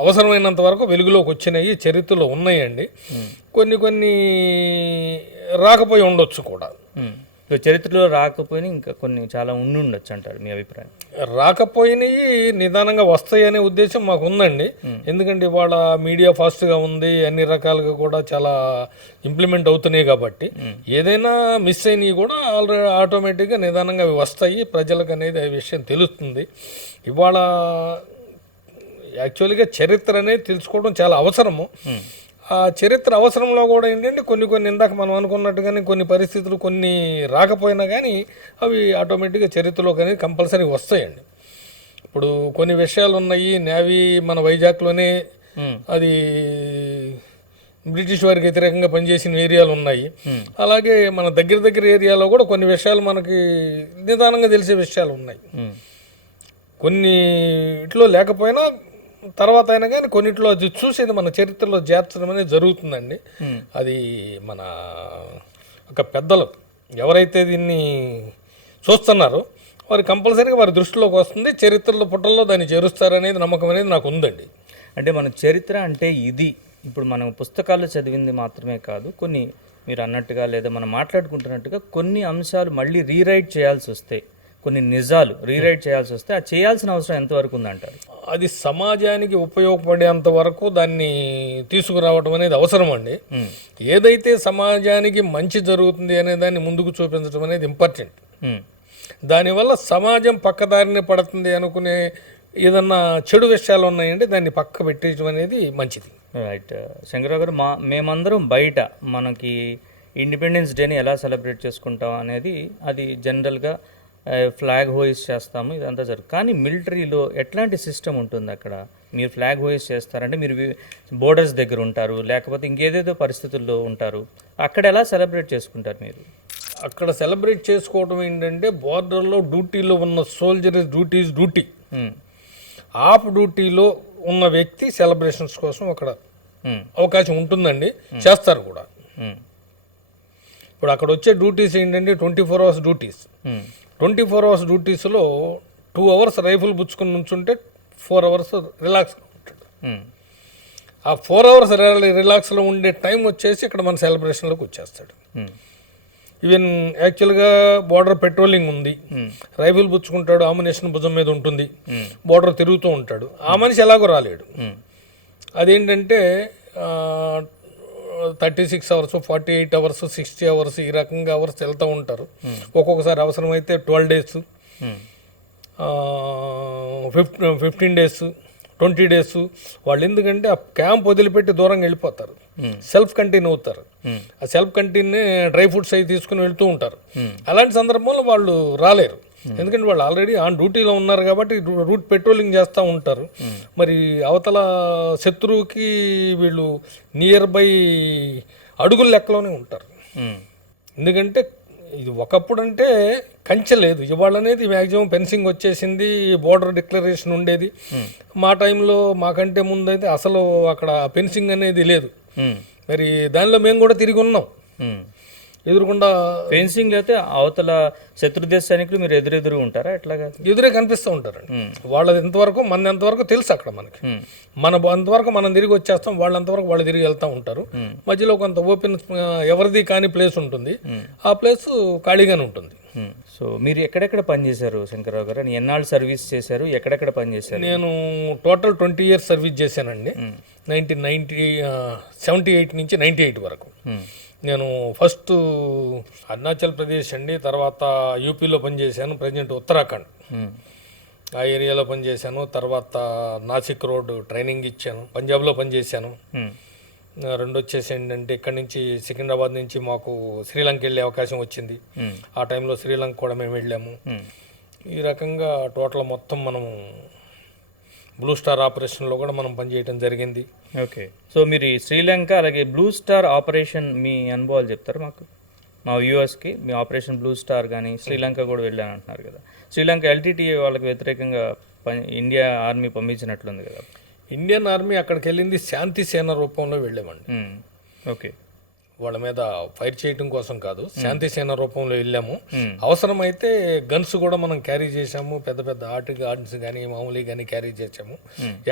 అవసరమైనంత వరకు వెలుగులోకి వచ్చినాయి, చరిత్రలో ఉన్నాయండి. కొన్ని రాకపోయి ఉండొచ్చు కూడా. చరిత్రలో రాకపోయినా ఇంకా కొన్ని చాలా ఉండొచ్చు అంటారు మీ అభిప్రాయం? రాకపోయినవి నిదానంగా వస్తాయి అనే ఉద్దేశం మాకు ఉందండి. ఎందుకంటే ఇవాళ మీడియా ఫాస్ట్గా ఉంది, అన్ని రకాలుగా కూడా చాలా ఇంప్లిమెంట్ అవుతున్నాయి కాబట్టి ఏదైనా మిస్ అయినవి కూడా ఆల్రెడీ ఆటోమేటిక్గా నిదానంగా అవి వస్తాయి, ప్రజలకు అనేది ఆ విషయం తెలుస్తుంది. ఇవాళ యాక్చువల్గా చరిత్ర అనేది తెలుసుకోవడం చాలా అవసరము. ఆ చరిత్ర అవసరంలో కూడా ఏంటంటే కొన్ని ఇందాక మనం అనుకున్నట్టుగానే కొన్ని పరిస్థితులు కొన్ని రాకపోయినా కానీ అవి ఆటోమేటిక్గా చరిత్రలో కానీ కంపల్సరీ వస్తాయండి. ఇప్పుడు కొన్ని విషయాలు ఉన్నాయి, నేవీ మన వైజాగ్లోనే అది బ్రిటిష్ వారికి వ్యతిరేకంగా పనిచేసిన ఏరియాలు ఉన్నాయి. అలాగే మన దగ్గర ఏరియాలో కూడా కొన్ని విషయాలు మనకి నిదానంగా తెలిసే విషయాలు ఉన్నాయి. కొన్ని ఇట్లో లేకపోయినా తర్వాత అయినా కానీ కొన్నిట్లో అది చూసేది మన చరిత్రలో చేర్చడం అనేది జరుగుతుందండి. అది మన ఒక పెద్దలు ఎవరైతే దీన్ని చూస్తున్నారో వారు కంపల్సరీగా వారి దృష్టిలోకి వస్తుంది, చరిత్రలో పుటల్లో దాన్ని చేరుస్తారనేది నమ్మకం అనేది నాకు ఉందండి. అంటే మన చరిత్ర అంటే ఇది ఇప్పుడు మనం పుస్తకాల్లో చదివింది మాత్రమే కాదు, కొన్ని మీరు అన్నట్టుగా లేదా మనం మాట్లాడుకుంటున్నట్టుగా కొన్ని అంశాలు మళ్ళీ రీరైట్ చేయాల్సి వస్తాయి, కొన్ని నిజాలు రీరైట్ చేయాల్సి వస్తే అది చేయాల్సిన అవసరం ఎంతవరకు ఉందంటారు? అది సమాజానికి ఉపయోగపడేంత వరకు దాన్ని తీసుకురావడం అనేది అవసరం అండి. ఏదైతే సమాజానికి మంచి జరుగుతుంది అనే దాన్ని ముందుకు చూపించడం అనేది ఇంపార్టెంట్. దానివల్ల సమాజం పక్కదారిని పడుతుంది అనుకునే ఏదన్నా చెడు విషయాలు ఉన్నాయంటే దాన్ని పక్క పెట్టేయడం అనేది మంచిది. రైట్ శంకరరావు గారు, మేమందరం బయట మనకి ఇండిపెండెన్స్ డేని ఎలా సెలబ్రేట్ చేసుకుంటాం అనేది అది జనరల్గా ఫ్లాగ్ హోయిస్ట్ చేస్తాము, ఇదంతా జరుగుతుంది. కానీ మిలిటరీలో ఎట్లాంటి సిస్టమ్ ఉంటుంది అక్కడ? మీరు ఫ్లాగ్ హోయిస్ట్ చేస్తారంటే మీరు బోర్డర్స్ దగ్గర ఉంటారు, లేకపోతే ఇంకేదేదో పరిస్థితుల్లో ఉంటారు, అక్కడ ఎలా సెలబ్రేట్ చేసుకుంటారు మీరు? అక్కడ సెలబ్రేట్ చేసుకోవడం ఏంటంటే బార్డర్లో డ్యూటీలో ఉన్న సోల్జర్ డ్యూటీ ఆఫ్ డ్యూటీలో ఉన్న వ్యక్తి సెలబ్రేషన్స్ కోసం అక్కడ అవకాశం ఉంటుందండి, చేస్తారు కూడా. ఇప్పుడు అక్కడ వచ్చే డ్యూటీస్ ఏంటంటే 24 hours duties. 24 hours డ్యూటీస్లో 2 hours rifle పుచ్చుకొని నుంచుంటే 4 hours రిలాక్స్ ఉంటాడు. ఆ 4 hours రిలాక్స్లో ఉండే టైం వచ్చేసి ఇక్కడ మన సెలబ్రేషన్లోకి వచ్చేస్తాడు. ఈవెన్ యాక్చువల్గా బార్డర్ పెట్రోలింగ్ ఉంది, రైఫిల్ పుచ్చుకుంటాడు, ఆమునేషన్ భుజం మీద ఉంటుంది, బార్డర్ తిరుగుతూ ఉంటాడు. ఆ మనిషి ఎలాగో రాలేడు. అదేంటంటే 36 hours, 48 hours, 60 hours ఈ రకంగా అవర్స్ వెళ్తూ ఉంటారు. ఒక్కొక్కసారి అవసరమైతే 12 days, 15 days, 20 days. వాళ్ళు ఎందుకంటే ఆ క్యాంప్ వదిలిపెట్టి దూరంగా వెళ్ళిపోతారు, సెల్ఫ్ కంటైన్ అవుతారు. ఆ సెల్ఫ్ కంటైన్ డ్రై ఫ్రూట్స్ అవి తీసుకుని వెళ్తూ ఉంటారు. అలాంటి సందర్భంలో వాళ్ళు రాలేరు, ఎందుకంటే వాళ్ళు ఆల్రెడీ ఆన్ డ్యూటీలో ఉన్నారు కాబట్టి రూట్ పెట్రోలింగ్ చేస్తూ ఉంటారు. మరి అవతల శత్రువుకి వీళ్ళు నియర్ బై అడుగుల లెక్కలోనే ఉంటారు. ఎందుకంటే ఇది ఒకప్పుడు అంటే కంచె లేదు, ఇవాళ అనేది మ్యాక్సిమం ఫెన్సింగ్ వచ్చేసింది, బోర్డర్ డిక్లరేషన్ ఉండేది. మా టైంలో మాకంటే ముందు అయితే అసలు అక్కడ ఫెన్సింగ్ అనేది లేదు. మరి దానిలో మేము కూడా తిరిగి ఉన్నాం. ఎదురుకుండా ఫెన్సింగ్ అయితే అవతల శత్రుదేశ సైనికులు మీరు ఎదురెదురు ఉంటారా? ఎట్లాగా ఎదురే కనిపిస్తూ ఉంటారండి. వాళ్ళది ఎంతవరకు మనది ఎంతవరకు తెలుసు అక్కడ మనకి. మన అంతవరకు మనం తిరిగి వచ్చేస్తాం, వాళ్ళంతవరకు వాళ్ళు తిరిగి వెళ్తూ ఉంటారు. మధ్యలో కొంత ఓపెన్ ఎవరిది కాని ప్లేస్ ఉంటుంది, ఆ ప్లేస్ ఖాళీగానే ఉంటుంది. సో మీరు ఎక్కడెక్కడ పనిచేశారు శంకర్రావు గారు? ఎన్నాళ్ళు సర్వీస్ చేశారు, ఎక్కడెక్కడ పనిచేశారు? నేను టోటల్ 20 years సర్వీస్ చేశానండి. 78 నుంచి 98 వరకు. నేను ఫస్ట్ అరుణాచల్ ప్రదేశ్ అండి, తర్వాత యూపీలో పనిచేశాను, ప్రజెంట్ ఉత్తరాఖండ్ ఆ ఏరియాలో పనిచేశాను. తర్వాత నాసిక్ రోడ్ ట్రైనింగ్ ఇచ్చాను, పంజాబ్లో పనిచేశాను. రెండు వచ్చేసి ఏంటంటే ఇక్కడ నుంచి సికింద్రాబాద్ నుంచి మాకు శ్రీలంక వెళ్ళే అవకాశం వచ్చింది. ఆ టైంలో శ్రీలంక కూడా మేము వెళ్ళాము. ఈ రకంగా టోటల్ మొత్తం మనము బ్లూ స్టార్ ఆపరేషన్లో కూడా మనం పనిచేయడం జరిగింది. ఓకే, సో మీరు ఈ శ్రీలంక అలాగే బ్లూ స్టార్ ఆపరేషన్ మీ అనుభవాలు చెప్తారు మాకు, మా వ్యూవర్స్కి? మీ ఆపరేషన్ బ్లూ స్టార్ కానీ శ్రీలంక కూడా వెళ్ళాను అంటున్నారు కదా. శ్రీలంక ఎల్టీటీఏ వాళ్ళకి వ్యతిరేకంగా ఇండియా ఆర్మీ పంపించినట్లుంది కదా. ఇండియన్ ఆర్మీ అక్కడికి వెళ్ళింది శాంతి సేన రూపంలో వెళ్ళామండి. ఓకే, వాళ్ళ మీద ఫైర్ చేయడం కోసం కాదు, శాంతి సేన రూపంలో వెళ్ళాము. అవసరమైతే గన్స్ కూడా మనం క్యారీ చేసాము, పెద్ద పెద్ద ఆర్ట్స్ కానీ మామూలు కానీ క్యారీ చేసాము.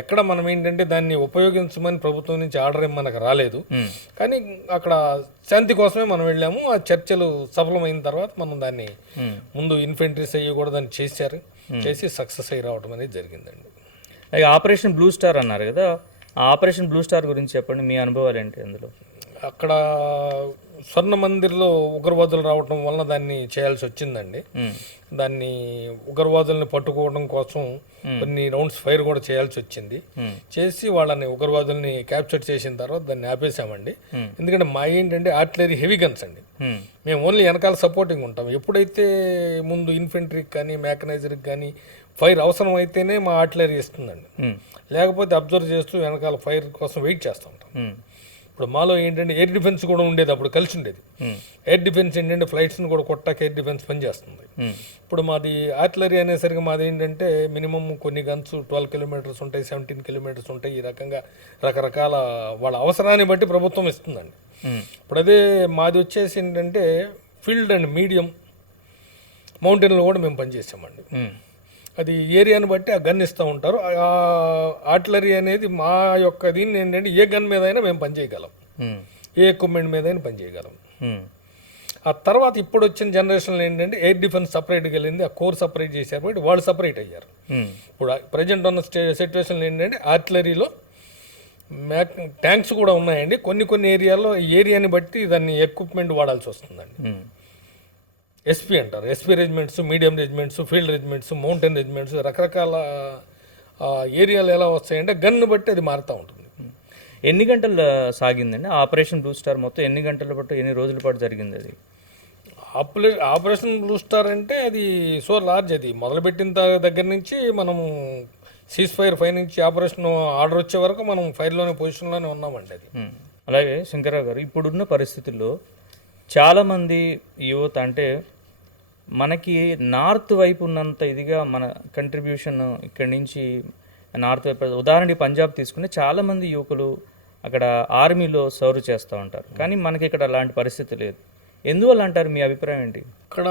ఎక్కడ మనం ఏంటంటే దాన్ని ఉపయోగించమని ప్రభుత్వం నుంచి ఆర్డర్ ఏం మనకు రాలేదు, కానీ అక్కడ శాంతి కోసమే మనం వెళ్ళాము. ఆ చర్చలు సఫలమైన తర్వాత మనం దాన్ని ముందు ఇన్ఫెంట్రీస్ అయ్యి కూడా దాన్ని చేసి సక్సెస్ అయ్యి రావడం అనేది జరిగిందండి. ఆపరేషన్ బ్లూ స్టార్ అన్నారు కదా, ఆ ఆపరేషన్ బ్లూ స్టార్ గురించి చెప్పండి, మీ అనుభవాలు ఏంటి అందులో? అక్కడ స్వర్ణ మందిర్లో ఉగ్రవాదులు రావడం వలన దాన్ని చేయాల్సి వచ్చిందండి. దాన్ని ఉగ్రవాదుల్ని పట్టుకోవడం కోసం కొన్ని రౌండ్స్ ఫైర్ కూడా చేయాల్సి వచ్చింది. చేసి వాళ్ళని ఉగ్రవాదుల్ని క్యాప్చర్ చేసిన తర్వాత దాన్ని ఆపేసామండి. ఎందుకంటే మా ఏంటంటే ఆర్టిలరీ హెవీ గన్స్ అండి, మేము ఓన్లీ వెనకాల సపోర్టింగ్ ఉంటాం. ఎప్పుడైతే ముందు ఇన్ఫెంట్రీకి కానీ మెకనైజర్కి కానీ ఫైర్ అవసరం అయితేనే మా ఆర్టిలరీ ఇస్తుందండి, లేకపోతే అబ్జర్వ్ చేస్తూ వెనకాల ఫైర్ కోసం వెయిట్ చేస్తూ ఉంటాం. ఇప్పుడు మాలో ఏంటంటే ఎయిర్ డిఫెన్స్ కూడా ఉండేది, అప్పుడు కలిసి ఉండేది. ఎయిర్ డిఫెన్స్ ఏంటంటే ఫ్లైట్స్ని కూడా కొట్టాక ఎయిర్ డిఫెన్స్ పనిచేస్తుంది. ఇప్పుడు మాది ఆర్టిలరీ అనేసరికి మాది ఏంటంటే మినిమం కొన్ని గన్స్ 12 kilometers ఉంటాయి, 17 kilometers ఉంటాయి. ఈ రకంగా రకరకాల వాళ్ళ అవసరాన్ని బట్టి ప్రభుత్వం ఇస్తుందండి. ఇప్పుడు అదే మాది వచ్చేసి ఏంటంటే ఫీల్డ్ అండ్ మీడియం మౌంటైన్లో కూడా మేము పనిచేసామండి. అది ఏరియాని బట్టి ఆ గన్ ఇస్తూ ఉంటారు. ఆర్టిలరీ అనేది మా యొక్క దీన్ని ఏంటంటే ఏ గన్ మీద అయినా మేము పనిచేయగలం, ఏ ఎక్విప్మెంట్ మీద అయినా పనిచేయగలం. ఆ తర్వాత ఇప్పుడు వచ్చిన జనరేషన్లో ఏంటంటే ఎయిర్ డిఫెన్స్ సపరేట్గా వెళ్ళింది, ఆ కోర్ సపరేట్ చేశారు కాబట్టి వాళ్ళు సపరేట్ అయ్యారు. ఇప్పుడు ప్రజెంట్ ఉన్న సిచ్యువేషన్లో ఏంటంటే ఆర్టిలరీలో ట్యాంక్స్ కూడా ఉన్నాయండి. కొన్ని ఏరియాల్లో ఏరియాని బట్టి దాన్ని ఎక్విప్మెంట్ వాడాల్సి వస్తుందండి. ఎస్పీ అంటారు, SP regiments, medium regiments, field regiments, mountain regiments, రకరకాల ఏరియాలు ఎలా వస్తాయంటే గన్ను బట్టి అది మారుతూ ఉంటుంది. ఎన్ని గంటలు సాగిందండి ఆపరేషన్ బ్లూ స్టార్? మొత్తం ఎన్ని గంటల పాటు, ఎన్ని రోజుల పాటు జరిగింది అది? ఆపరేషన్ బ్లూ స్టార్ అంటే అది సో లార్జ్. అది మొదలుపెట్టిన దగ్గర నుంచి మనము సీజ్ ఫైర్ పై నుంచి ఆపరేషన్ ఆర్డర్ వచ్చే వరకు మనం ఫైర్లోనే పొజిషన్లోనే ఉన్నామండి. అది అలాగే శంకర్రావు గారు, ఇప్పుడున్న పరిస్థితుల్లో చాలామంది యువత అంటే మనకి నార్త్ వైపు ఉన్నంత ఇదిగా మన కంట్రిబ్యూషన్ ఇక్కడి నుంచి నార్త్ వైపు, ఉదాహరణకి పంజాబ్ తీసుకుంటే చాలామంది యువకులు అక్కడ ఆర్మీలో సర్వ్ చేస్తూ ఉంటారు. కానీ మనకి ఇక్కడ అలాంటి పరిస్థితి లేదు. ఎందువల్ల అంటారు? మీ అభిప్రాయం ఏంటి? ఇక్కడ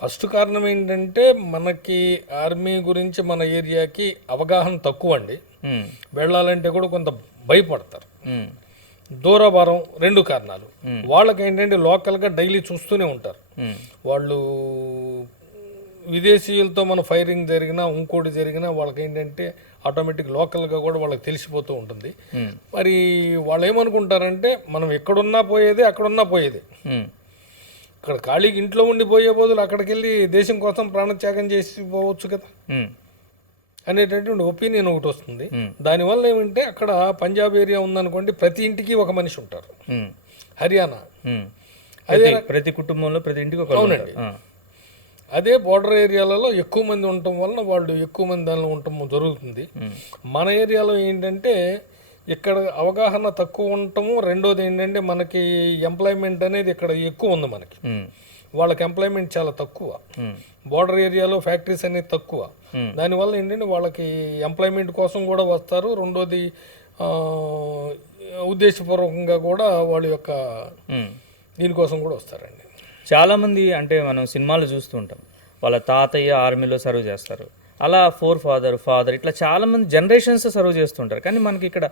ఫస్ట్ కారణం ఏంటంటే మనకి ఆర్మీ గురించి మన ఏరియాకి అవగాహన తక్కువ అండి. వెళ్ళాలంటే కూడా కొంత భయపడతారు. దూరభారం, 2 కారణాలు. వాళ్ళకి ఏంటంటే లోకల్గా డైలీ చూస్తూనే ఉంటారు. వాళ్ళు విదేశీయులతో మన ఫైరింగ్ జరిగినా ఇంకోటి జరిగినా వాళ్ళకి ఏంటంటే ఆటోమేటిక్ లోకల్గా కూడా వాళ్ళకి తెలిసిపోతూ ఉంటుంది. మరి వాళ్ళు ఏమనుకుంటారంటే మనం ఎక్కడున్నా పోయేదే, అక్కడున్నా పోయేదే. ఇక్కడ ఖాళీకి ఇంట్లో ఉండిపోయే బదులు అక్కడికి వెళ్ళి దేశం కోసం ప్రాణత్యాగం చేసి పోవచ్చు కదా అనేటటువంటి ఒపీనియన్ ఒకటి వస్తుంది. దానివల్ల ఏమంటే అక్కడ పంజాబ్ ఏరియా ఉందనుకోండి, ప్రతి ఇంటికి ఒక మనిషి ఉంటారు. హర్యానా అదే ప్రతి కుటుంబంలో ప్రతి ఇంటికి ఒక. అవునండి. అదే బోర్డర్ ఏరియాలలో ఎక్కువ మంది ఉండటం వలన వాళ్ళు ఎక్కువ మంది దానిలో ఉండటం జరుగుతుంది. మన ఏరియాలో ఏంటంటే ఇక్కడ అవగాహన తక్కువ ఉండటము, రెండోది ఏంటంటే మనకి ఎంప్లాయ్మెంట్ అనేది ఇక్కడ ఎక్కువ ఉంది. మనకి వాళ్ళకి ఎంప్లాయ్మెంట్ చాలా తక్కువ. బోర్డర్ ఏరియాలో ఫ్యాక్టరీస్ అనేది తక్కువ. దానివల్ల ఏంటంటే వాళ్ళకి ఎంప్లాయ్మెంట్ కోసం కూడా వస్తారు. రెండోది ఉద్దేశపూర్వకంగా కూడా వాళ్ళ యొక్క దీనికోసం కూడా వస్తారండి. చాలామంది అంటే మనం సినిమాలు చూస్తూ ఉంటాం, వాళ్ళ తాతయ్య ఆర్మీలో సర్వ్ చేస్తారు, అలా ఫాదర్ ఇట్లా చాలామంది జనరేషన్స్ సర్వ్ చేస్తుంటారు. కానీ మనకి ఇక్కడ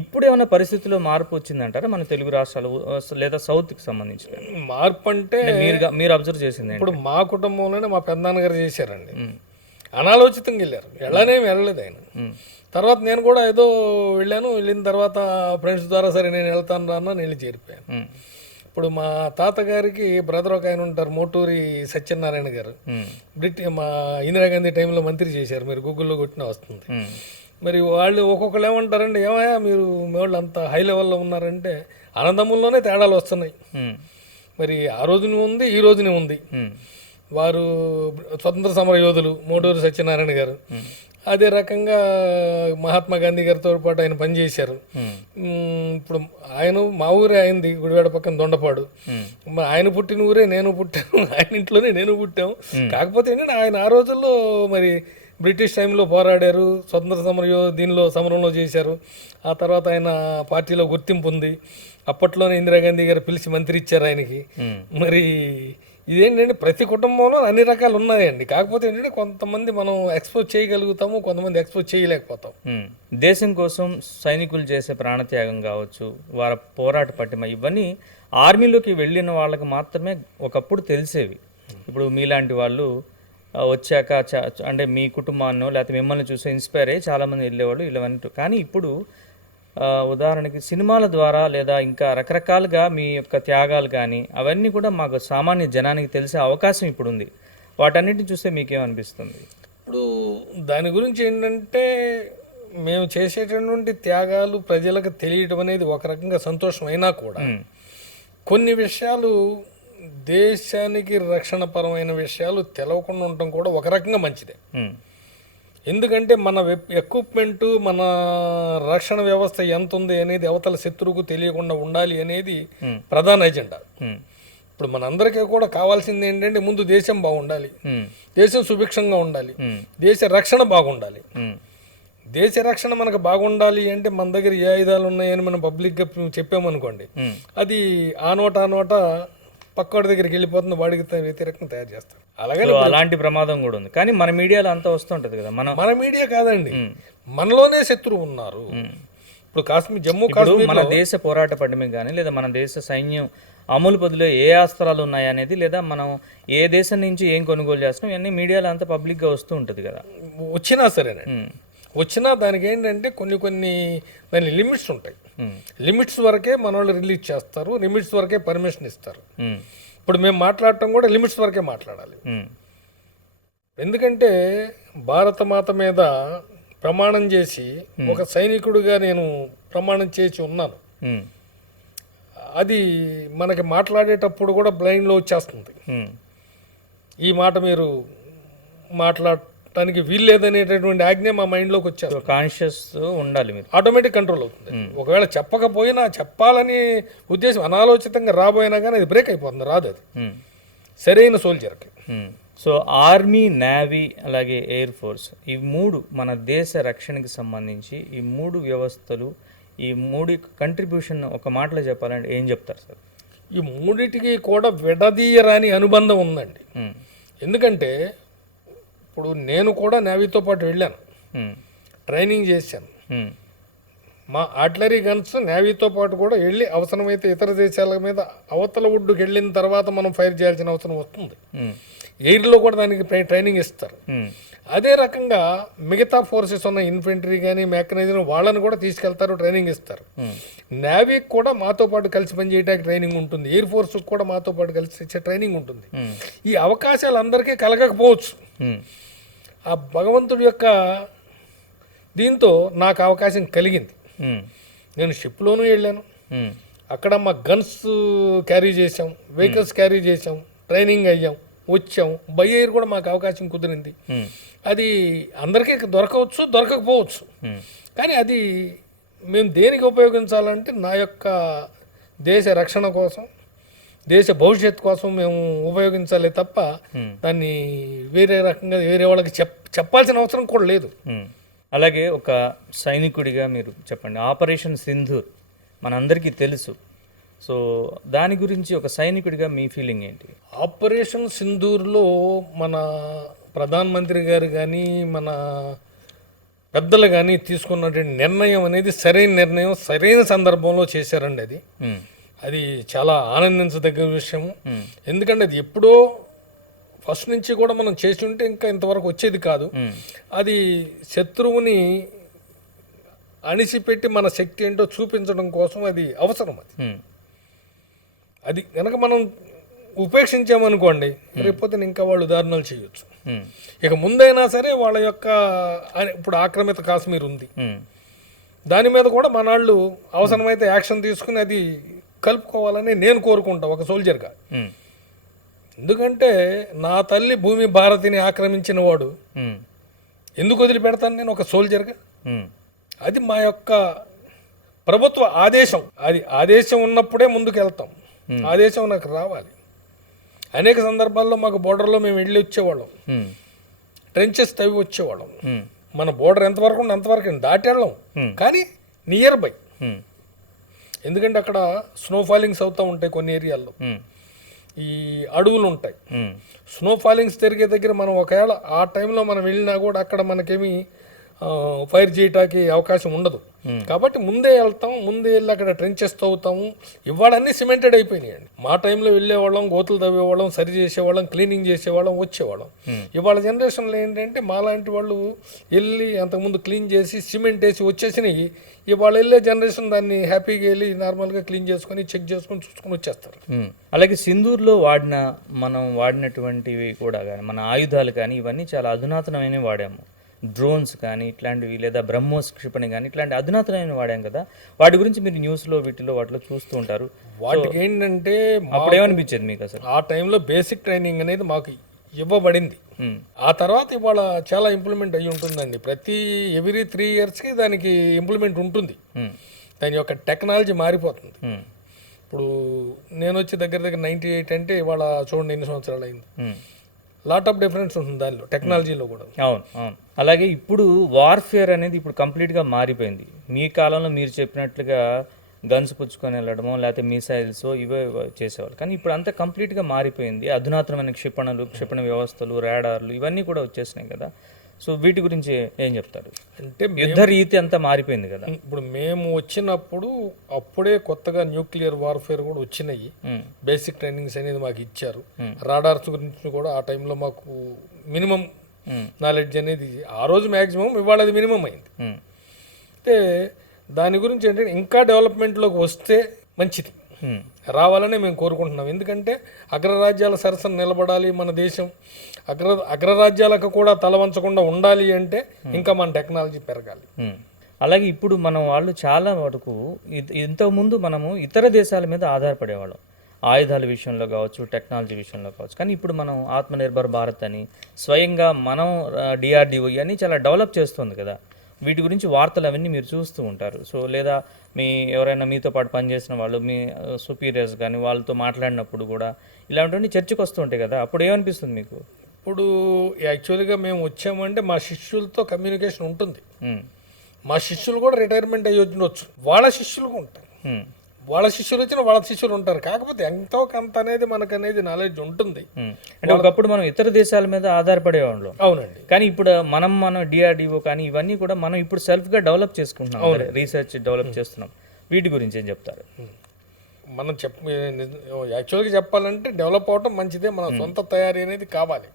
ఇప్పుడు ఏమైనా పరిస్థితుల్లో మార్పు వచ్చిందంటారా మన తెలుగు రాష్ట్రాలు లేదా సౌత్కి సంబంధించి? మార్పు అంటే మీరు అబ్జర్వ్ చేసింది ఇప్పుడు మా కుటుంబంలోనే మా పెద్దనాన్నగారు చేశారండి. అనాలోచితంగా వెళ్ళారు, వెళ్ళలేదు ఆయన. తర్వాత నేను కూడా ఏదో వెళ్ళాను. వెళ్ళిన తర్వాత ఫ్రెండ్స్ ద్వారా సరే నేను వెళ్తాను రా అన్న, వెళ్ళి చేరిపోయాను. ఇప్పుడు మా తాతగారికి బ్రదర్ ఒక ఆయన ఉంటారు, మోటూరి సత్యనారాయణ గారు. మా ఇందిరాగాంధీ టైంలో మంత్రి చేశారు, మీరు గూగుల్లో కొట్టినా వస్తుంది. మరి వాళ్ళు ఒక్కొక్కరు ఏమంటారంటే, ఏమయ్యా మీరు మీ వాళ్ళు అంత హై లెవెల్లో ఉన్నారంటే, అన్నదమ్ముల్లోనే తేడాలు వస్తున్నాయి. మరి ఆ రోజుని ఉంది, ఈ రోజుని ఉంది. వారు స్వతంత్ర సమర యోధులు మోటూరి సత్యనారాయణ గారు. అదే రకంగా మహాత్మా గాంధీ గారితో పాటు ఆయన పనిచేశారు. ఇప్పుడు ఆయన మా ఊరే అయింది, గుడివాడ పక్కన దొండపాడు. ఆయన పుట్టిన ఊరే నేను పుట్టాను, ఆయన ఇంట్లోనే నేను పుట్టాము. కాకపోతే ఏంటంటే ఆయన ఆ రోజుల్లో మరి బ్రిటిష్ టైంలో పోరాడారు, స్వతంత్ర సమర దీనిలో సమరంలో చేశారు. ఆ తర్వాత ఆయన పార్టీలో గుర్తింపు ఉంది. అప్పట్లోనే ఇందిరాగాంధీ గారు పిలిచి మంత్రి ఇచ్చారు ఆయనకి. మరి ఇదేంటంటే ప్రతి కుటుంబంలో అన్ని రకాలు ఉన్నాయండి. కాకపోతే ఏంటంటే కొంతమంది మనం ఎక్స్పోజ్ చేయగలుగుతాము, కొంతమంది ఎక్స్పోజ్ చేయలేకపోతాం. దేశం కోసం సైనికులు చేసే ప్రాణత్యాగం కావచ్చు, వారి పోరాట పటిమ, ఇవన్నీ ఆర్మీలోకి వెళ్ళిన వాళ్ళకి మాత్రమే ఒకప్పుడు తెలిసేవి. ఇప్పుడు మీలాంటి వాళ్ళు వచ్చాక అంటే మీ కుటుంబాన్నో లేకపోతే మిమ్మల్ని చూసి ఇన్స్పైర్ అయ్యి చాలామంది వెళ్ళేవాళ్ళు ఇలాంటి. కానీ ఇప్పుడు ఉదాహరణకి సినిమాల ద్వారా లేదా ఇంకా రకరకాలుగా మీ యొక్క త్యాగాలు కానీ అవన్నీ కూడా మాకు సామాన్య జనానికి తెలిసే అవకాశం ఇప్పుడు ఉంది. వాటన్నిటిని చూస్తే మీకేమనిపిస్తుంది? ఇప్పుడు దాని గురించి ఏంటంటే మేము చేసేటటువంటి త్యాగాలు ప్రజలకు తెలియటం అనేది ఒక రకంగా సంతోషం అయినా కూడా కొన్ని విషయాలు దేశానికి రక్షణపరమైన విషయాలు తెలవకుండా ఉండటం కూడా ఒక రకంగా మంచిదే. ఎందుకంటే మన ఎక్విప్మెంటు, మన రక్షణ వ్యవస్థ ఎంత ఉంది అనేది అవతల శత్రువుకు తెలియకుండా ఉండాలి అనేది ప్రధాన ఎజెండా. ఇప్పుడు మనందరికీ కూడా కావాల్సింది ఏంటంటే ముందు దేశం బాగుండాలి, దేశం సుభిక్షంగా ఉండాలి, దేశ రక్షణ బాగుండాలి. దేశ రక్షణ మనకు బాగుండాలి అంటే మన దగ్గర ఏ ఆయుధాలు ఉన్నాయని మనం పబ్లిక్గా చెప్పామనుకోండి, అది ఆ నోట పక్కవాడి దగ్గరికి వెళ్ళిపోతుంది, వాడికి వ్యతిరేకంగా తయారు చేస్తారు. అలాగే అలాంటి ప్రమాదం కూడా ఉంది. కానీ మన మీడియాలో అంతా వస్తుంటది కదా. మన మీడియా కాదండి, మనలోనే శత్రువు ఉన్నారు. ఇప్పుడు జమ్మూ కాశ్మీర్ మన దేశ పోరాట పడమే కానీ లేదా మన దేశ సైన్యం అమలు పదిలో ఏ అస్త్రాలు ఉన్నాయి అనేది, లేదా మనం ఏ దేశం నుంచి ఏం కొనుగోలు చేస్తున్నాం ఇవన్నీ మీడియాలో అంతా పబ్లిక్గా వస్తూ ఉంటుంది కదా. వచ్చినా సరేనండి, వచ్చినా దానికి ఏంటంటే కొన్ని దాని లిమిట్స్ ఉంటాయి. లిమిట్స్ వరకే మన వాళ్ళు రిలీజ్ చేస్తారు, లిమిట్స్ వరకే పర్మిషన్ ఇస్తారు. ఇప్పుడు మేము మాట్లాడటం కూడా లిమిట్స్ వరకే మాట్లాడాలి. ఎందుకంటే భారత మాత మీద ప్రమాణం చేసి ఒక సైనికుడిగా నేను ప్రమాణం చేసి ఉన్నాను. అది మనకి మాట్లాడేటప్పుడు కూడా బ్లైండ్లో వచ్చేస్తుంది. ఈ మాట మీరు మాట్లాడటానికి వీల్లేదనేటటువంటి ఆజ్ఞ మా మైండ్లోకి వచ్చేస్తుంది. కాన్షియస్ ఉండాలి మీరు, ఆటోమేటిక్ కంట్రోల్ అవుతుంది. ఒకవేళ చెప్పకపోయినా చెప్పాలని ఉద్దేశం అనాలోచితంగా రాబోయినా కానీ అది బ్రేక్ అయిపోతుంది, రాదు అది సరైన సోల్జర్కి. సో ఆర్మీ, నేవీ అలాగే ఎయిర్ ఫోర్స్, ఈ మూడు మన దేశ రక్షణకి సంబంధించి ఈ మూడు వ్యవస్థలు, ఈ మూడు కంట్రిబ్యూషన్ ఒక మాటలో చెప్పాలంటే ఏం చెప్తారు సార్? ఈ మూడిటికి కూడా విడదీయరాని అనుబంధం ఉందండి. ఎందుకంటే ఇప్పుడు నేను కూడా నేవీతో పాటు వెళ్ళాను, ట్రైనింగ్ చేశాను. మా ఆర్టిలరీ గన్స్ నేవీతో పాటు కూడా వెళ్ళి అవసరమైతే ఇతర దేశాల మీద అవతల ఒడ్డుకు వెళ్ళిన తర్వాత మనం ఫైర్ చేయాల్సిన అవసరం వస్తుంది. ఎయిర్లో కూడా దానికి ట్రైనింగ్ ఇస్తారు. అదే రకంగా మిగతా ఫోర్సెస్ ఉన్న ఇన్ఫెంట్రీ కానీ మెకనైజర్ వాళ్ళని కూడా తీసుకెళ్తారు, ట్రైనింగ్ ఇస్తారు. నేవీకి కూడా మాతో పాటు కలిసి పనిచేయడానికి ట్రైనింగ్ ఉంటుంది, ఎయిర్ ఫోర్స్కి కూడా మాతో పాటు కలిసి ఇచ్చే ట్రైనింగ్ ఉంటుంది. ఈ అవకాశాలు అందరికీ కలగకపోవచ్చు. ఆ భగవంతుడి యొక్క దీంతో నాకు అవకాశం కలిగింది. నేను షిప్లోనూ వెళ్ళాను, అక్కడ మా గన్స్ క్యారీ చేసాం, వెహికల్స్ క్యారీ చేసాం, ట్రైనింగ్ అయ్యాం, వచ్చాం. బై ఎయిర్ కూడా మాకు అవకాశం కుదిరింది. అది అందరికీ దొరకవచ్చు, దొరకకపోవచ్చు. కానీ అది మేము దేనికి ఉపయోగించాలంటే నా యొక్క దేశ రక్షణ కోసం, దేశ భవిష్యత్తు కోసం మేము ఉపయోగించాలి తప్ప దాన్ని వేరే రకంగా వేరే వాళ్ళకి చెప్పాల్సిన అవసరం కూడా లేదు. అలాగే ఒక సైనికుడిగా మీరు చెప్పండి, ఆపరేషన్ సింధూర్ మనందరికీ తెలుసు. సో దాని గురించి ఒక సైనికుడిగా మీ ఫీలింగ్ ఏంటి? ఆపరేషన్ సింధూర్లో మన ప్రధానమంత్రి గారు కానీ మన పెద్దలు కానీ తీసుకున్నటువంటి నిర్ణయం అనేది సరైన నిర్ణయం, సరైన సందర్భంలో చేశారండి. అది చాలా ఆనందించదగ్గ విషయం. ఎందుకంటే అది ఎప్పుడో ఫస్ట్ నుంచి కూడా మనం చేసి ఉంటే ఇంకా ఇంతవరకు వచ్చేది కాదు. అది శత్రువుని అణిసిపెట్టి మన శక్తి ఏంటో చూపించడం కోసం అది అవసరం. అది కనుక మనం ఉపేక్షించామనుకోండి, రేపొద్దున ఇంకా వాళ్ళు దారుణాలు చేయొచ్చు. ఇక ముందైనా సరే వాళ్ళ యొక్క ఇప్పుడు ఆక్రమిత కాశ్మీర్ ఉంది, దాని మీద కూడా మనాళ్ళు అవసరమైతే యాక్షన్ తీసుకుని అది కలుపుకోవాలని నేను కోరుకుంటా ఒక సోల్జర్గా. ఎందుకంటే నా తల్లి భూమి భారతిని ఆక్రమించిన వాడు ఎందుకు వదిలిపెడతాను నేను ఒక సోల్జర్గా? అది మా యొక్క ప్రభుత్వ ఆదేశం. అది ఆదేశం ఉన్నప్పుడే ముందుకు వెళ్తాం. ఆదేశం నాకు రావాలి. అనేక సందర్భాల్లో మాకు బోర్డర్లో మేము వెళ్ళి వచ్చేవాళ్ళం, ట్రెంచెస్ తవ్వి వచ్చేవాళ్ళం. మన బోర్డర్ ఎంతవరకు ఉంటే అంతవరకు దాటి వెళ్ళాం, కానీ నియర్ బై. ఎందుకంటే అక్కడ స్నో ఫాలింగ్స్ అవుతూ ఉంటాయి కొన్ని ఏరియాల్లో, ఈ అడవులు ఉంటాయి. స్నో ఫాలింగ్స్ జరిగే దగ్గర మనం ఒకవేళ ఆ టైంలో మనం వెళ్ళినా కూడా అక్కడ మనకేమి ఫైర్ చేయటానికి అవకాశం ఉండదు. కాబట్టి ముందే వెళ్తాం, ముందే వెళ్ళి అక్కడ ట్రెంచెస్ తవ్వుతాము. ఇవాళ అన్నీ సిమెంటెడ్ అయిపోయినాయండి. మా టైంలో వెళ్ళేవాళ్ళం, గోతులు తవ్వేవాళ్ళం, సరి చేసేవాళ్ళం, క్లీనింగ్ చేసేవాళ్ళం, వచ్చేవాళ్ళం. ఇవాళ జనరేషన్లో ఏంటంటే మాలాంటి వాళ్ళు వెళ్ళి అంతకుముందు క్లీన్ చేసి సిమెంట్ వేసి వచ్చేసినాయి. ఇవాళ వెళ్ళే జనరేషన్ దాన్ని హ్యాపీగా వెళ్ళి నార్మల్గా క్లీన్ చేసుకొని చెక్ చేసుకొని చూసుకొని వచ్చేస్తారు. అలాగే సింధూర్లో మనం వాడినటువంటివి కూడా కానీ మన ఆయుధాలు కానీ ఇవన్నీ చాలా అధునాతనమైనవి వాడాము. డ్రోన్స్ కానీ ఇట్లాంటివి, లేదా బ్రహ్మోస్ క్షిపణి కానీ ఇట్లాంటి అధునాతనమైన వాడాం కదా. వాటి గురించి మీరు న్యూస్లో వాటిలో చూస్తూ ఉంటారు. వాటికి ఏంటంటే అప్పుడు ఏమనిపించేది మీకు అసలు? ఆ టైంలో బేసిక్ ట్రైనింగ్ అనేది మాకు ఇవ్వబడింది. ఆ తర్వాత ఇవాళ చాలా ఇంప్లిమెంట్ అయ్యి ఉంటుందండి. ఎవ్రీ 3 yearsకి దానికి ఇంప్లిమెంట్ ఉంటుంది. దాని యొక్క టెక్నాలజీ మారిపోతుంది. ఇప్పుడు నేను వచ్చి దగ్గర 98 అంటే ఇవాళ చూడండి ఎన్ని సంవత్సరాలు అయింది. లాట్ ఆఫ్ డిఫరెన్స్ ఉంటుంది దానిలో, టెక్నాలజీలో కూడా. అవును. అలాగే ఇప్పుడు వార్ఫేర్ అనేది ఇప్పుడు కంప్లీట్గా మారిపోయింది. మీ కాలంలో మీరు చెప్పినట్లుగా గన్స్ పుచ్చుకొని వెళ్ళడమో లేకపోతే మిసైల్స్ ఇవే చేసేవాళ్ళు. కానీ ఇప్పుడు అంతా కంప్లీట్గా మారిపోయింది. అధునాతనమైన క్షిపణ వ్యవస్థలు, రాడార్లు ఇవన్నీ కూడా వచ్చేసినాయి కదా. సో వీటి గురించి ఏం చెప్తారు? అంటే యుద్ధ రీతి అంతా మారిపోయింది కదా. ఇప్పుడు మేము వచ్చినప్పుడు అప్పుడే కొత్తగా న్యూక్లియర్ వార్ఫేర్ కూడా వచ్చినాయి. బేసిక్ ట్రైనింగ్స్ అనేది మాకు ఇచ్చారు. రాడార్స్ గురించి కూడా ఆ టైంలో మాకు మినిమం నాలెడ్జ్ అనేది ఆ రోజు మ్యాక్సిమం, ఇవాళ అది మినిమం అయింది. అయితే దాని గురించి ఏంటంటే ఇంకా డెవలప్మెంట్లోకి వస్తే మంచిది, రావాలని మేము కోరుకుంటున్నాం. ఎందుకంటే అగ్రరాజ్యాల సరసన నిలబడాలి మన దేశం, అగ్రరాజ్యాలకు కూడా తల వంచకుండా ఉండాలి అంటే ఇంకా మన టెక్నాలజీ పెరగాలి. అలాగే ఇప్పుడు మనం వాళ్ళు చాలా వరకు ఇంతకుముందు మనము ఇతర దేశాల మీద ఆధారపడేవాళ్ళం, ఆయుధాల విషయంలో కావచ్చు, టెక్నాలజీ విషయంలో కావచ్చు. కానీ ఇప్పుడు మనం ఆత్మనిర్భర్ భారత్ అని స్వయంగా మనం డిఆర్డిఓ అని చాలా డెవలప్ చేస్తుంది కదా. వీటి గురించి వార్తలు అవన్నీ మీరు చూస్తూ ఉంటారు. సో లేదా మీ ఎవరైనా మీతో పాటు పనిచేసిన వాళ్ళు, మీ సుపీరియర్స్ కానీ వాళ్ళతో మాట్లాడినప్పుడు కూడా ఇలాంటివన్నీ చర్చకు వస్తూ ఉంటాయి కదా. అప్పుడు ఏమనిపిస్తుంది మీకు? ఇప్పుడు యాక్చువల్గా మేము వచ్చామంటే మా శిష్యులతో కమ్యూనికేషన్ ఉంటుంది. మా శిష్యులు కూడా రిటైర్మెంట్ అయ్యి ఉండొచ్చు, వాళ్ళ శిష్యులు ఉంటారు, వాళ్ళ శిష్యులు వచ్చిన వాళ్ళ శిష్యులు ఉంటారు. కాకపోతే ఎంతో కొంత అనేది మనకు అనేది నాలెడ్జ్ ఉంటుంది. అంటే ఒకప్పుడు మనం ఇతర దేశాల మీద ఆధారపడేవాళ్ళం. అవునండి. కానీ ఇప్పుడు మనం డిఆర్డిఓ కానీ ఇవన్నీ కూడా మనం ఇప్పుడు సెల్ఫ్గా డెవలప్ చేసుకుంటున్నాం, రీసెర్చ్ డెవలప్ చేస్తున్నాం. వీటి గురించి ఏం చెప్తారు? మనం యాక్చువల్గా చెప్పాలంటే డెవలప్ అవటం మంచిదే, మన సొంత తయారీ అనేది కావాలి.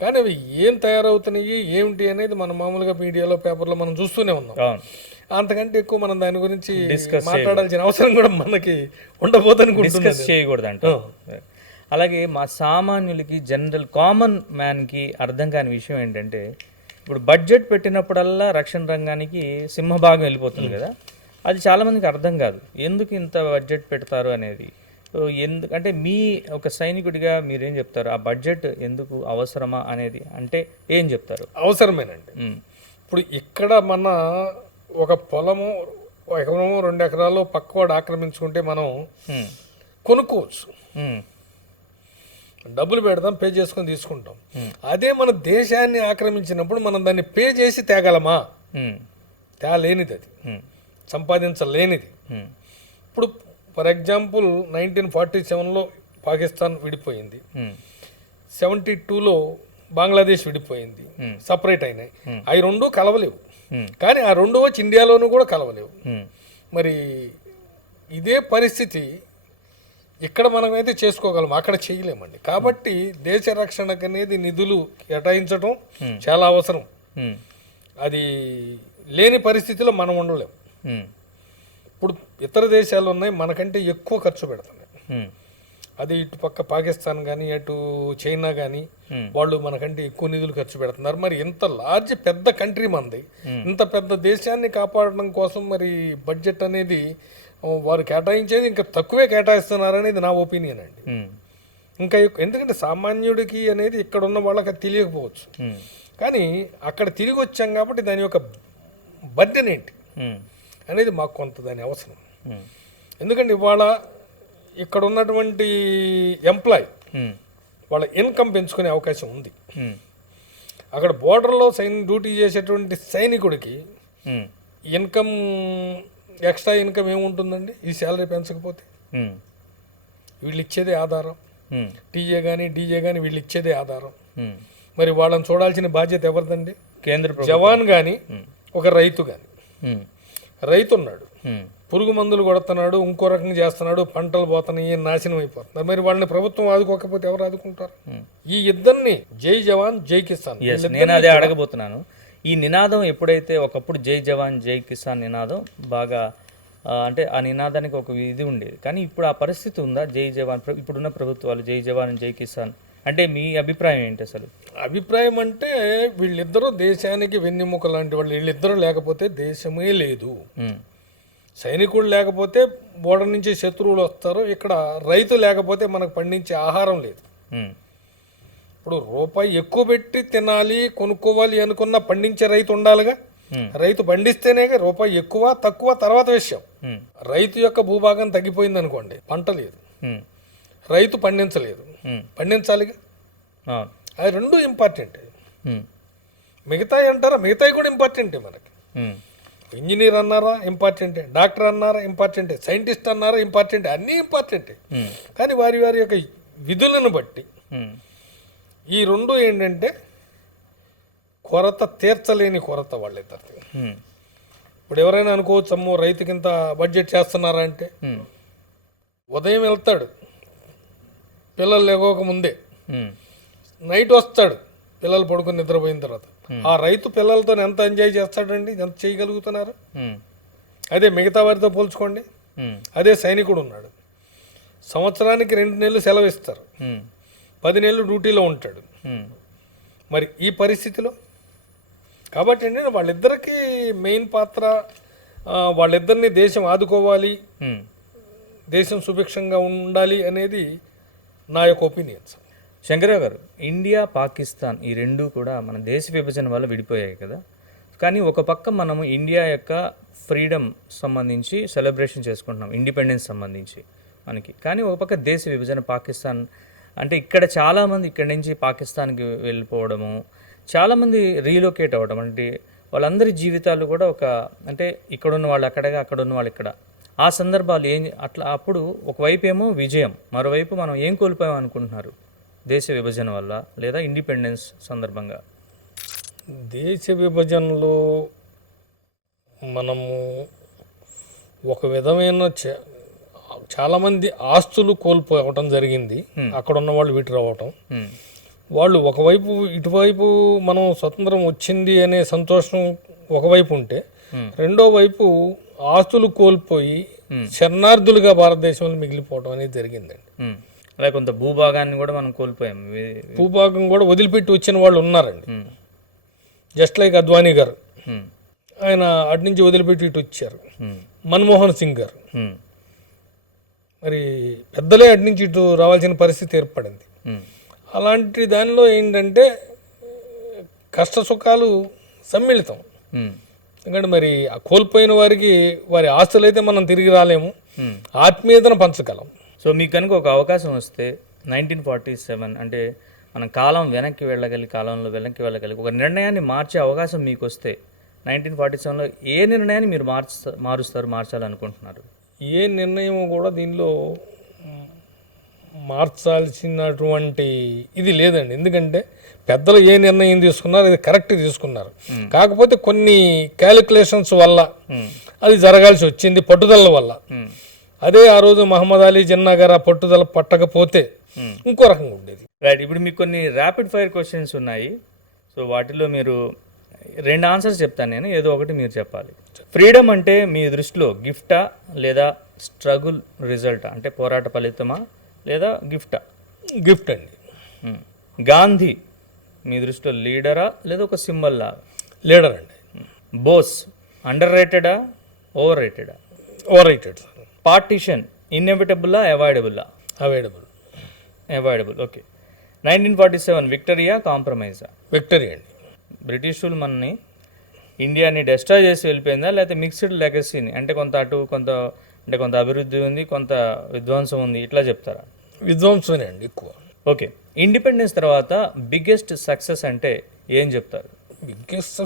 కానీ అవి ఏం తయారవుతున్నాయి ఏమిటి అనేది మనం మామూలుగా మీడియాలో పేపర్లో మనం చూస్తూనే ఉన్నాం. అంతకంటే ఎక్కువ మనం దాని గురించి మాట్లాడాల్సిన అవసరం కూడా మనకి ఉండబోదని డిస్కస్ చేయకూడదు అంట. అలాగే మా సామాన్యులకి, జనరల్ కామన్ మ్యాన్కి అర్థం కాని విషయం ఏంటంటే, ఇప్పుడు బడ్జెట్ పెట్టినప్పుడల్లా రక్షణ రంగానికి సింహభాగం వెళ్ళిపోతుంది కదా. అది చాలామందికి అర్థం కాదు, ఎందుకు ఇంత బడ్జెట్ పెడతారు అనేది. ఎందుకంటే మీ ఒక సైనికుడిగా మీరేం చెప్తారు? ఆ బడ్జెట్ ఎందుకు అవసరమా అనేది అంటే ఏం చెప్తారు? అవసరమేనండి. ఇప్పుడు ఇక్కడ మన ఒక పొలము, ఎకరము 2 ఎకరాలు పక్కవాడు ఆక్రమించుకుంటే మనం కొనుక్కోవచ్చు, డబ్బులు పెడతాం, పే చేసుకొని తీసుకుంటాం. అదే మన దేశాన్ని ఆక్రమించినప్పుడు మనం దాన్ని పే చేసి తేగలమా? తేలేనిది, అది సంపాదించలేనిది. ఇప్పుడు ఫర్ ఎగ్జాంపుల్ 1947లో పాకిస్తాన్ విడిపోయింది, 72లో బంగ్లాదేశ్ విడిపోయింది, సపరేట్ అయినాయి. అవి రెండు కలవలేవు. కానీ ఆ రెండు వచ్చి ఇండియాలోనూ కూడా కలవలేవు. మరి ఇదే పరిస్థితి ఇక్కడ మనమైతే చేసుకోగలం, అక్కడ చేయలేమండి. కాబట్టి దేశ రక్షణకు అనేది నిధులు కేటాయించడం చాలా అవసరం. అది లేని పరిస్థితిలో మనం ఉండలేం. ఇప్పుడు ఇతర దేశాలు ఉన్నాయి, మనకంటే ఎక్కువ ఖర్చు పెడుతున్నాయి. అది ఇటు పక్క పాకిస్తాన్ కానీ అటు చైనా కానీ వాళ్ళు మనకంటే ఎక్కువ నిధులు ఖర్చు పెడుతున్నారు. మరి ఇంత లార్జ్ పెద్ద కంట్రీ మనది, ఇంత పెద్ద దేశాన్ని కాపాడడం కోసం మరి బడ్జెట్ అనేది వారు కేటాయించేది ఇంకా తక్కువే కేటాయిస్తున్నారు అనేది నా ఒపీనియన్ అండి. ఇంకా ఎందుకంటే సామాన్యుడికి అనేది ఇక్కడ ఉన్న వాళ్ళకి అది తెలియకపోవచ్చు, కానీ అక్కడ తిరిగి వచ్చాం కాబట్టి దాని యొక్క బర్డెన్ ఏంటి అనేది మాకు కొంత దాని అవసరం. ఎందుకంటే ఇవాళ ఇక్కడ ఉన్నటువంటి ఎంప్లాయ్ వాళ్ళ ఇన్కమ్ పెంచుకునే అవకాశం ఉంది. అక్కడ బోర్డర్లో డ్యూటీ చేసేటువంటి సైనికుడికి ఇన్కమ్, ఎక్స్ట్రా ఇన్కమ్ ఏముంటుందండి ఈ శాలరీ పెంచకపోతే? వీళ్ళు ఇచ్చేదే ఆధారం, టీఏ కానీ డీజే కానీ వీళ్ళు ఇచ్చేదే ఆధారం. మరి వాళ్ళని చూడాల్సిన బాధ్యత ఎవరిదండి? కేంద్ర జవాన్ కానీ ఒక రైతు కానీ. రైతు ఉన్నాడు, పురుగు మందులు కొడుతున్నాడు, ఇంకో రకంగా చేస్తున్నాడు, పంటలు పోతున్నాయి, నాశనం అయిపోతున్నారు. మరి వాళ్ళని ప్రభుత్వం ఆదుకోకపోతే ఎవరు ఆదుకుంటారు? ఈ ఇద్దరిని జై జవాన్ జై కిసాన్, నేను అదే అడగబోతున్నాను. ఈ నినాదం ఎప్పుడైతే ఒకప్పుడు జై జవాన్ జై కిసాన్ నినాదం బాగా అంటే ఆ నినాదానికి ఒక ఇది ఉండేది, కానీ ఇప్పుడు ఆ పరిస్థితి ఉందా? జై జవాన్ ఇప్పుడున్న ప్రభుత్వాలు జై జవాన్ జై కిసాన్ అంటే మీ అభిప్రాయం ఏంటి అసలు? అభిప్రాయం అంటే వీళ్ళిద్దరూ దేశానికి వెన్నెముక లాంటి వాళ్ళు. వీళ్ళిద్దరూ లేకపోతే దేశమే లేదు. సైనికుడు లేకపోతే బోర్డర్ నుంచి శత్రువులు వస్తారు, ఇక్కడ రైతు లేకపోతే మనకు పండించే ఆహారం లేదు. ఇప్పుడు రూపాయి ఎక్కువ పెట్టి తినాలి, కొనుక్కోవాలి అనుకున్న పండించే రైతు ఉండాలిగా. రైతు పండిస్తేనే రూపాయి ఎక్కువ తక్కువ తర్వాత విషయం. రైతు యొక్క భూభాగం తగ్గిపోయింది అనుకోండి, పంట లేదు, రైతు పండించలేదు, పండించాలిగా. అది రెండు ఇంపార్టెంట్. మిగతాయి అంటారా? మిగతాయి కూడా ఇంపార్టెంటే మనకి. ఇంజనీర్ అన్నారా ఇంపార్టెంటే, డాక్టర్ అన్నారా ఇంపార్టెంటే, సైంటిస్ట్ అన్నారా ఇంపార్టెంటే, అన్నీ ఇంపార్టెంటే. కానీ వారి వారి యొక్క విధులను బట్టి ఈ రెండు ఏంటంటే కొరత తీర్చలేని కొరత వాళ్ళిద్దరిది. ఇప్పుడు ఎవరైనా అనుకోవచ్చు, అమ్మో రైతుకింత బడ్జెట్ చేస్తున్నారా అంటే, ఉదయం వెళ్తాడు పిల్లలు లేవక ముందే, నైట్ వస్తాడు పిల్లలు పడుకుని నిద్రపోయిన తర్వాత. ఆ రైతు పిల్లలతో ఎంత ఎంజాయ్ చేస్తాడండి, ఎంత చేయగలుగుతున్నారు? అదే మిగతా వారితో పోల్చుకోండి. అదే సైనికుడు ఉన్నాడు, సంవత్సరానికి 2 నెలలు సెలవు ఇస్తారు, 10 నెలలు డ్యూటీలో ఉంటాడు. మరి ఈ పరిస్థితిలో కాబట్టి అండి వాళ్ళిద్దరికీ మెయిన్ పాత్ర, వాళ్ళిద్దరిని దేశం ఆదుకోవాలి, దేశం సుభిక్షంగా ఉండాలి అనేది నా యొక్క ఒపీనియన్స్. శంకరరావు గారు, ఇండియా పాకిస్తాన్ ఈ రెండు కూడా మన దేశ విభజన వల్ల విడిపోయాయి కదా. కానీ ఒక పక్క మనము ఇండియా యొక్క ఫ్రీడమ్ సంబంధించి సెలబ్రేషన్ చేసుకుంటున్నాం, ఇండిపెండెన్స్ సంబంధించి మనకి. కానీ ఒక పక్క దేశ విభజన పాకిస్తాన్ అంటే ఇక్కడ చాలామంది ఇక్కడి నుంచి పాకిస్తాన్కి వెళ్ళిపోవడము, చాలామంది రీలొకేట్ అవ్వడం, అంటే వాళ్ళందరి జీవితాలు కూడా ఒక అంటే ఇక్కడ ఉన్న వాళ్ళు అక్కడగా, అక్కడ ఉన్న వాళ్ళు ఇక్కడ. ఆ సందర్భాలు ఏం అట్లా అప్పుడు ఒకవైపు ఏమో విజయం, మరోవైపు మనం ఏం కోల్పోయాం అనుకుంటున్నారు దేశ విభజన వల్ల లేదా ఇండిపెండెన్స్ సందర్భంగా? దేశ విభజనలో మనము ఒక విధమైన చాలామంది ఆస్తులు కోల్పోవటం జరిగింది. అక్కడ ఉన్న వాళ్ళు వీటి రావటం, వాళ్ళు ఒకవైపు ఇటువైపు మనం స్వతంత్రం వచ్చింది అనే సంతోషం ఒకవైపు ఉంటే, రెండో వైపు ఆస్తులు కోల్పోయి శరణార్థులుగా భారతదేశంలో మిగిలిపోవడం అనేది జరిగిందండి. అలా కొంత భూభాగాన్ని కూడా మనం కోల్పోయాం, భూభాగం కూడా వదిలిపెట్టి వచ్చిన వాళ్ళు ఉన్నారండి. జస్ట్ లైక్ అద్వానీ గారు, ఆయన అటు నుంచి వదిలిపెట్టి ఇటు వచ్చారు. మన్మోహన్ సింగ్ గారు, మరి పెద్దలే అటు నుంచి ఇటు రావాల్సిన పరిస్థితి ఏర్పడింది. అలాంటి దానిలో ఏంటంటే కష్ట సుఖాలు సమ్మిళితం. ఎందుకంటే మరి ఆ కోల్పోయిన వారికి వారి ఆస్తులు అయితే మనం తిరిగి రాలేము, ఆత్మీయతను పంచగలం. సో మీకు కనుక ఒక అవకాశం వస్తే 1947 అంటే మనం కాలం వెనక్కి వెళ్ళగలిగి, కాలంలో వెనక్కి వెళ్ళగలిగి ఒక నిర్ణయాన్ని మార్చే అవకాశం మీకు వస్తే 1947లో ఏ నిర్ణయాన్ని మీరు మార్చాలనుకుంటున్నారు? ఏ నిర్ణయం కూడా దీనిలో మార్చాల్సినటువంటి ఇది లేదండి. ఎందుకంటే పెద్దలు ఏ నిర్ణయం తీసుకున్నారు అది కరెక్ట్ తీసుకున్నారు. కాకపోతే కొన్ని క్యాలిక్యులేషన్స్ వల్ల అది జరగాల్సి వచ్చింది, పట్టుదల వల్ల. అదే ఆ రోజు మహమ్మద్ అలీ జిన్నా గారు ఆ పట్టుదల పట్టకపోతే ఇంకో రకంగా ఉండేది. రైట్, ఇప్పుడు మీకు కొన్ని ర్యాపిడ్ ఫైర్ క్వశ్చన్స్ ఉన్నాయి. సో వాటిలో మీరు 2 ఆన్సర్స్ చెప్తాను నేను, ఏదో ఒకటి మీరు చెప్పాలి. ఫ్రీడమ్ అంటే మీ దృష్టిలో గిఫ్టా లేదా స్ట్రగుల్ రిజల్టా? అంటే పోరాట ఫలితమా లేదా గిఫ్టా? గిఫ్ట్ అండి. గాంధీ మీ దృష్టిలో లీడరా లేదా ఒక సింబల్ లాగా? లీడర్ అండి. బోస్ అండర్ రేటెడా ఓవర్ రేటెడా? Overrated. పార్టిషన్ ఇన్ఎవిటబుల్లా అవాయిడబుల్లా? అవాయిడబుల్. ఓకే. 1947 విక్టరీయా కాంప్రమైజా? విక్టరీ అండి. బ్రిటిషులు మనని ఇండియాని డెస్ట్రాయ్ చేసి వెళ్ళిపోయిందా లేకపోతే మిక్స్డ్ లెగసీని, అంటే కొంత అటు కొంత అంటే కొంత అభివృద్ధి ఉంది, కొంత విధ్వంసం ఉంది, ఇట్లా చెప్తారా? విధ్వంసమే అండి ఎక్కువ. ఓకే. ఇండిపెండెన్స్ తర్వాత బిగ్గెస్ట్ సక్సెస్ అంటే ఏం చెప్తారు? బిగ్గెస్ట్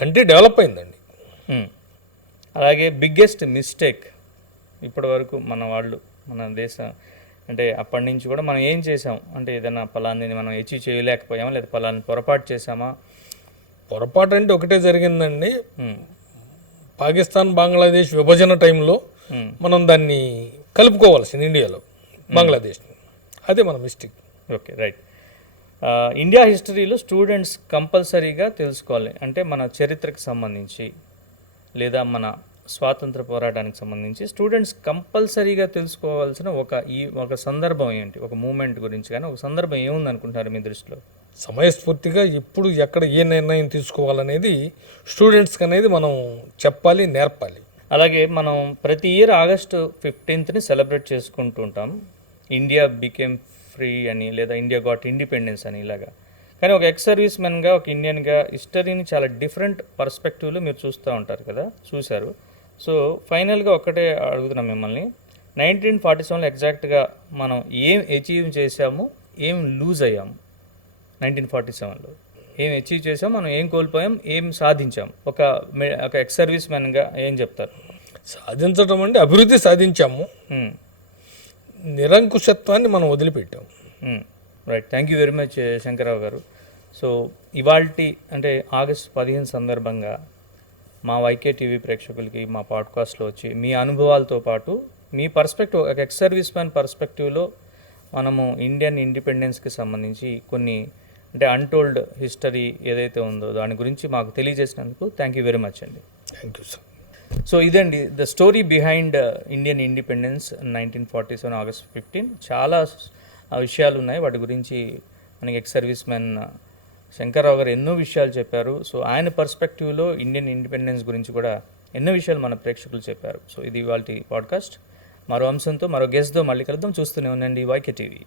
కంట్రీ డెవలప్ అయిందండి. అలాగే బిగ్గెస్ట్ మిస్టేక్ ఇప్పటి వరకు మన దేశం అంటే అప్పటి నుంచి కూడా మనం ఏం చేసాం, అంటే ఏదైనా పలాన్ని మనం అచీవ్ చేయలేకపోయామా లేదా పలాన్ని పొరపాటు చేసామా? పొరపాటు అంటే ఒకటే జరిగిందండి. పాకిస్తాన్ బంగ్లాదేశ్ విభజన టైంలో మనం దాన్ని కలుపుకోవాల్సింది ఇండియాలో బంగ్లాదేశ్ని, అదే మన మిస్టేక్. Okay, right. ఇండియా హిస్టరీలో స్టూడెంట్స్ కంపల్సరీగా తెలుసుకోవాలి అంటే మన చరిత్రకు సంబంధించి లేదా మన స్వాతంత్ర పోరాటానికి సంబంధించి స్టూడెంట్స్ కంపల్సరీగా తెలుసుకోవాల్సిన ఒక సందర్భం ఏంటి? ఒక మూమెంట్ గురించి కానీ ఒక సందర్భం ఏముంది అనుకుంటారు మీ దృష్టిలో? సమయస్ఫూర్తిగా ఎప్పుడు ఎక్కడ ఏ నిర్ణయం తీసుకోవాలనేది స్టూడెంట్స్కి అనేది మనం చెప్పాలి, నేర్పాలి. అలాగే మనం ప్రతి ఇయర్ ఆగస్టు 15ని సెలబ్రేట్ చేసుకుంటూ ఉంటాం, ఇండియా బికేమ్ ఫ్రీ అని లేదా ఇండియా గాట్ ఇండిపెండెన్స్ అని ఇలాగా. కానీ ఒక ఎక్స్ సర్వీస్ మెన్గా, ఒక ఇండియన్గా హిస్టరీని చాలా డిఫరెంట్ పర్స్పెక్టివ్లో మీరు చూస్తూ ఉంటారు కదా, చూశారు. సో ఫైనల్గా ఒక్కటే అడుగుతున్నాం మిమ్మల్ని, 1947లో ఎగ్జాక్ట్గా మనం ఏం అచీవ్ చేసాము, ఏం లూజ్ అయ్యాము? 1947లో ఏం అచీవ్ చేసాం, మనం ఏం కోల్పోయాం, ఏం సాధించాం? ఒక ఎక్స్ సర్వీస్ మ్యాన్గా ఏం చెప్తారు? సాధించడం అంటే అభివృద్ధి సాధించాము, నిరంకుశత్వాన్ని మనం వదిలిపెట్టాము. Right, thank you very much Shankararao గారు. సో ఇవాల్టి అంటే ఆగస్టు 15 సందర్భంగా మా వైకే టీవీ ప్రేక్షకులకి మా పాడ్కాస్ట్లో వచ్చి మీ అనుభవాలతో పాటు మీ పర్స్పెక్టివ్, ఒక ఎక్స్ సర్వీస్ మ్యాన్ పర్స్పెక్టివ్లో మనము ఇండియన్ ఇండిపెండెన్స్కి సంబంధించి కొన్ని అంటే అన్టోల్డ్ హిస్టరీ ఏదైతే ఉందో దాని గురించి మాకు తెలియజేసినందుకు థ్యాంక్ యూ వెరీ మచ్ అండి. Thank you sir. సో ఇదండి the story behind Indian independence 1947 August 15. చాలా విషయాలు ఉన్నాయి, వాటి గురించి మనకి ఎక్స్ సర్వీస్ మ్యాన్ శంకర్రావు గారు ఎన్నో విషయాలు చెప్పారు. సో ఆయన పర్స్పెక్టివ్లో ఇండియన్ ఇండిపెండెన్స్ గురించి కూడా ఎన్నో విషయాలు మన ప్రేక్షకులు చెప్పారు. సో ఇది ఇవాల్టి పాడ్కాస్ట్. మరో అంశంతో మరో గెస్ట్తో మళ్ళీ కలుద్దాం. చూస్తూనే ఉండండి YK టీవీ.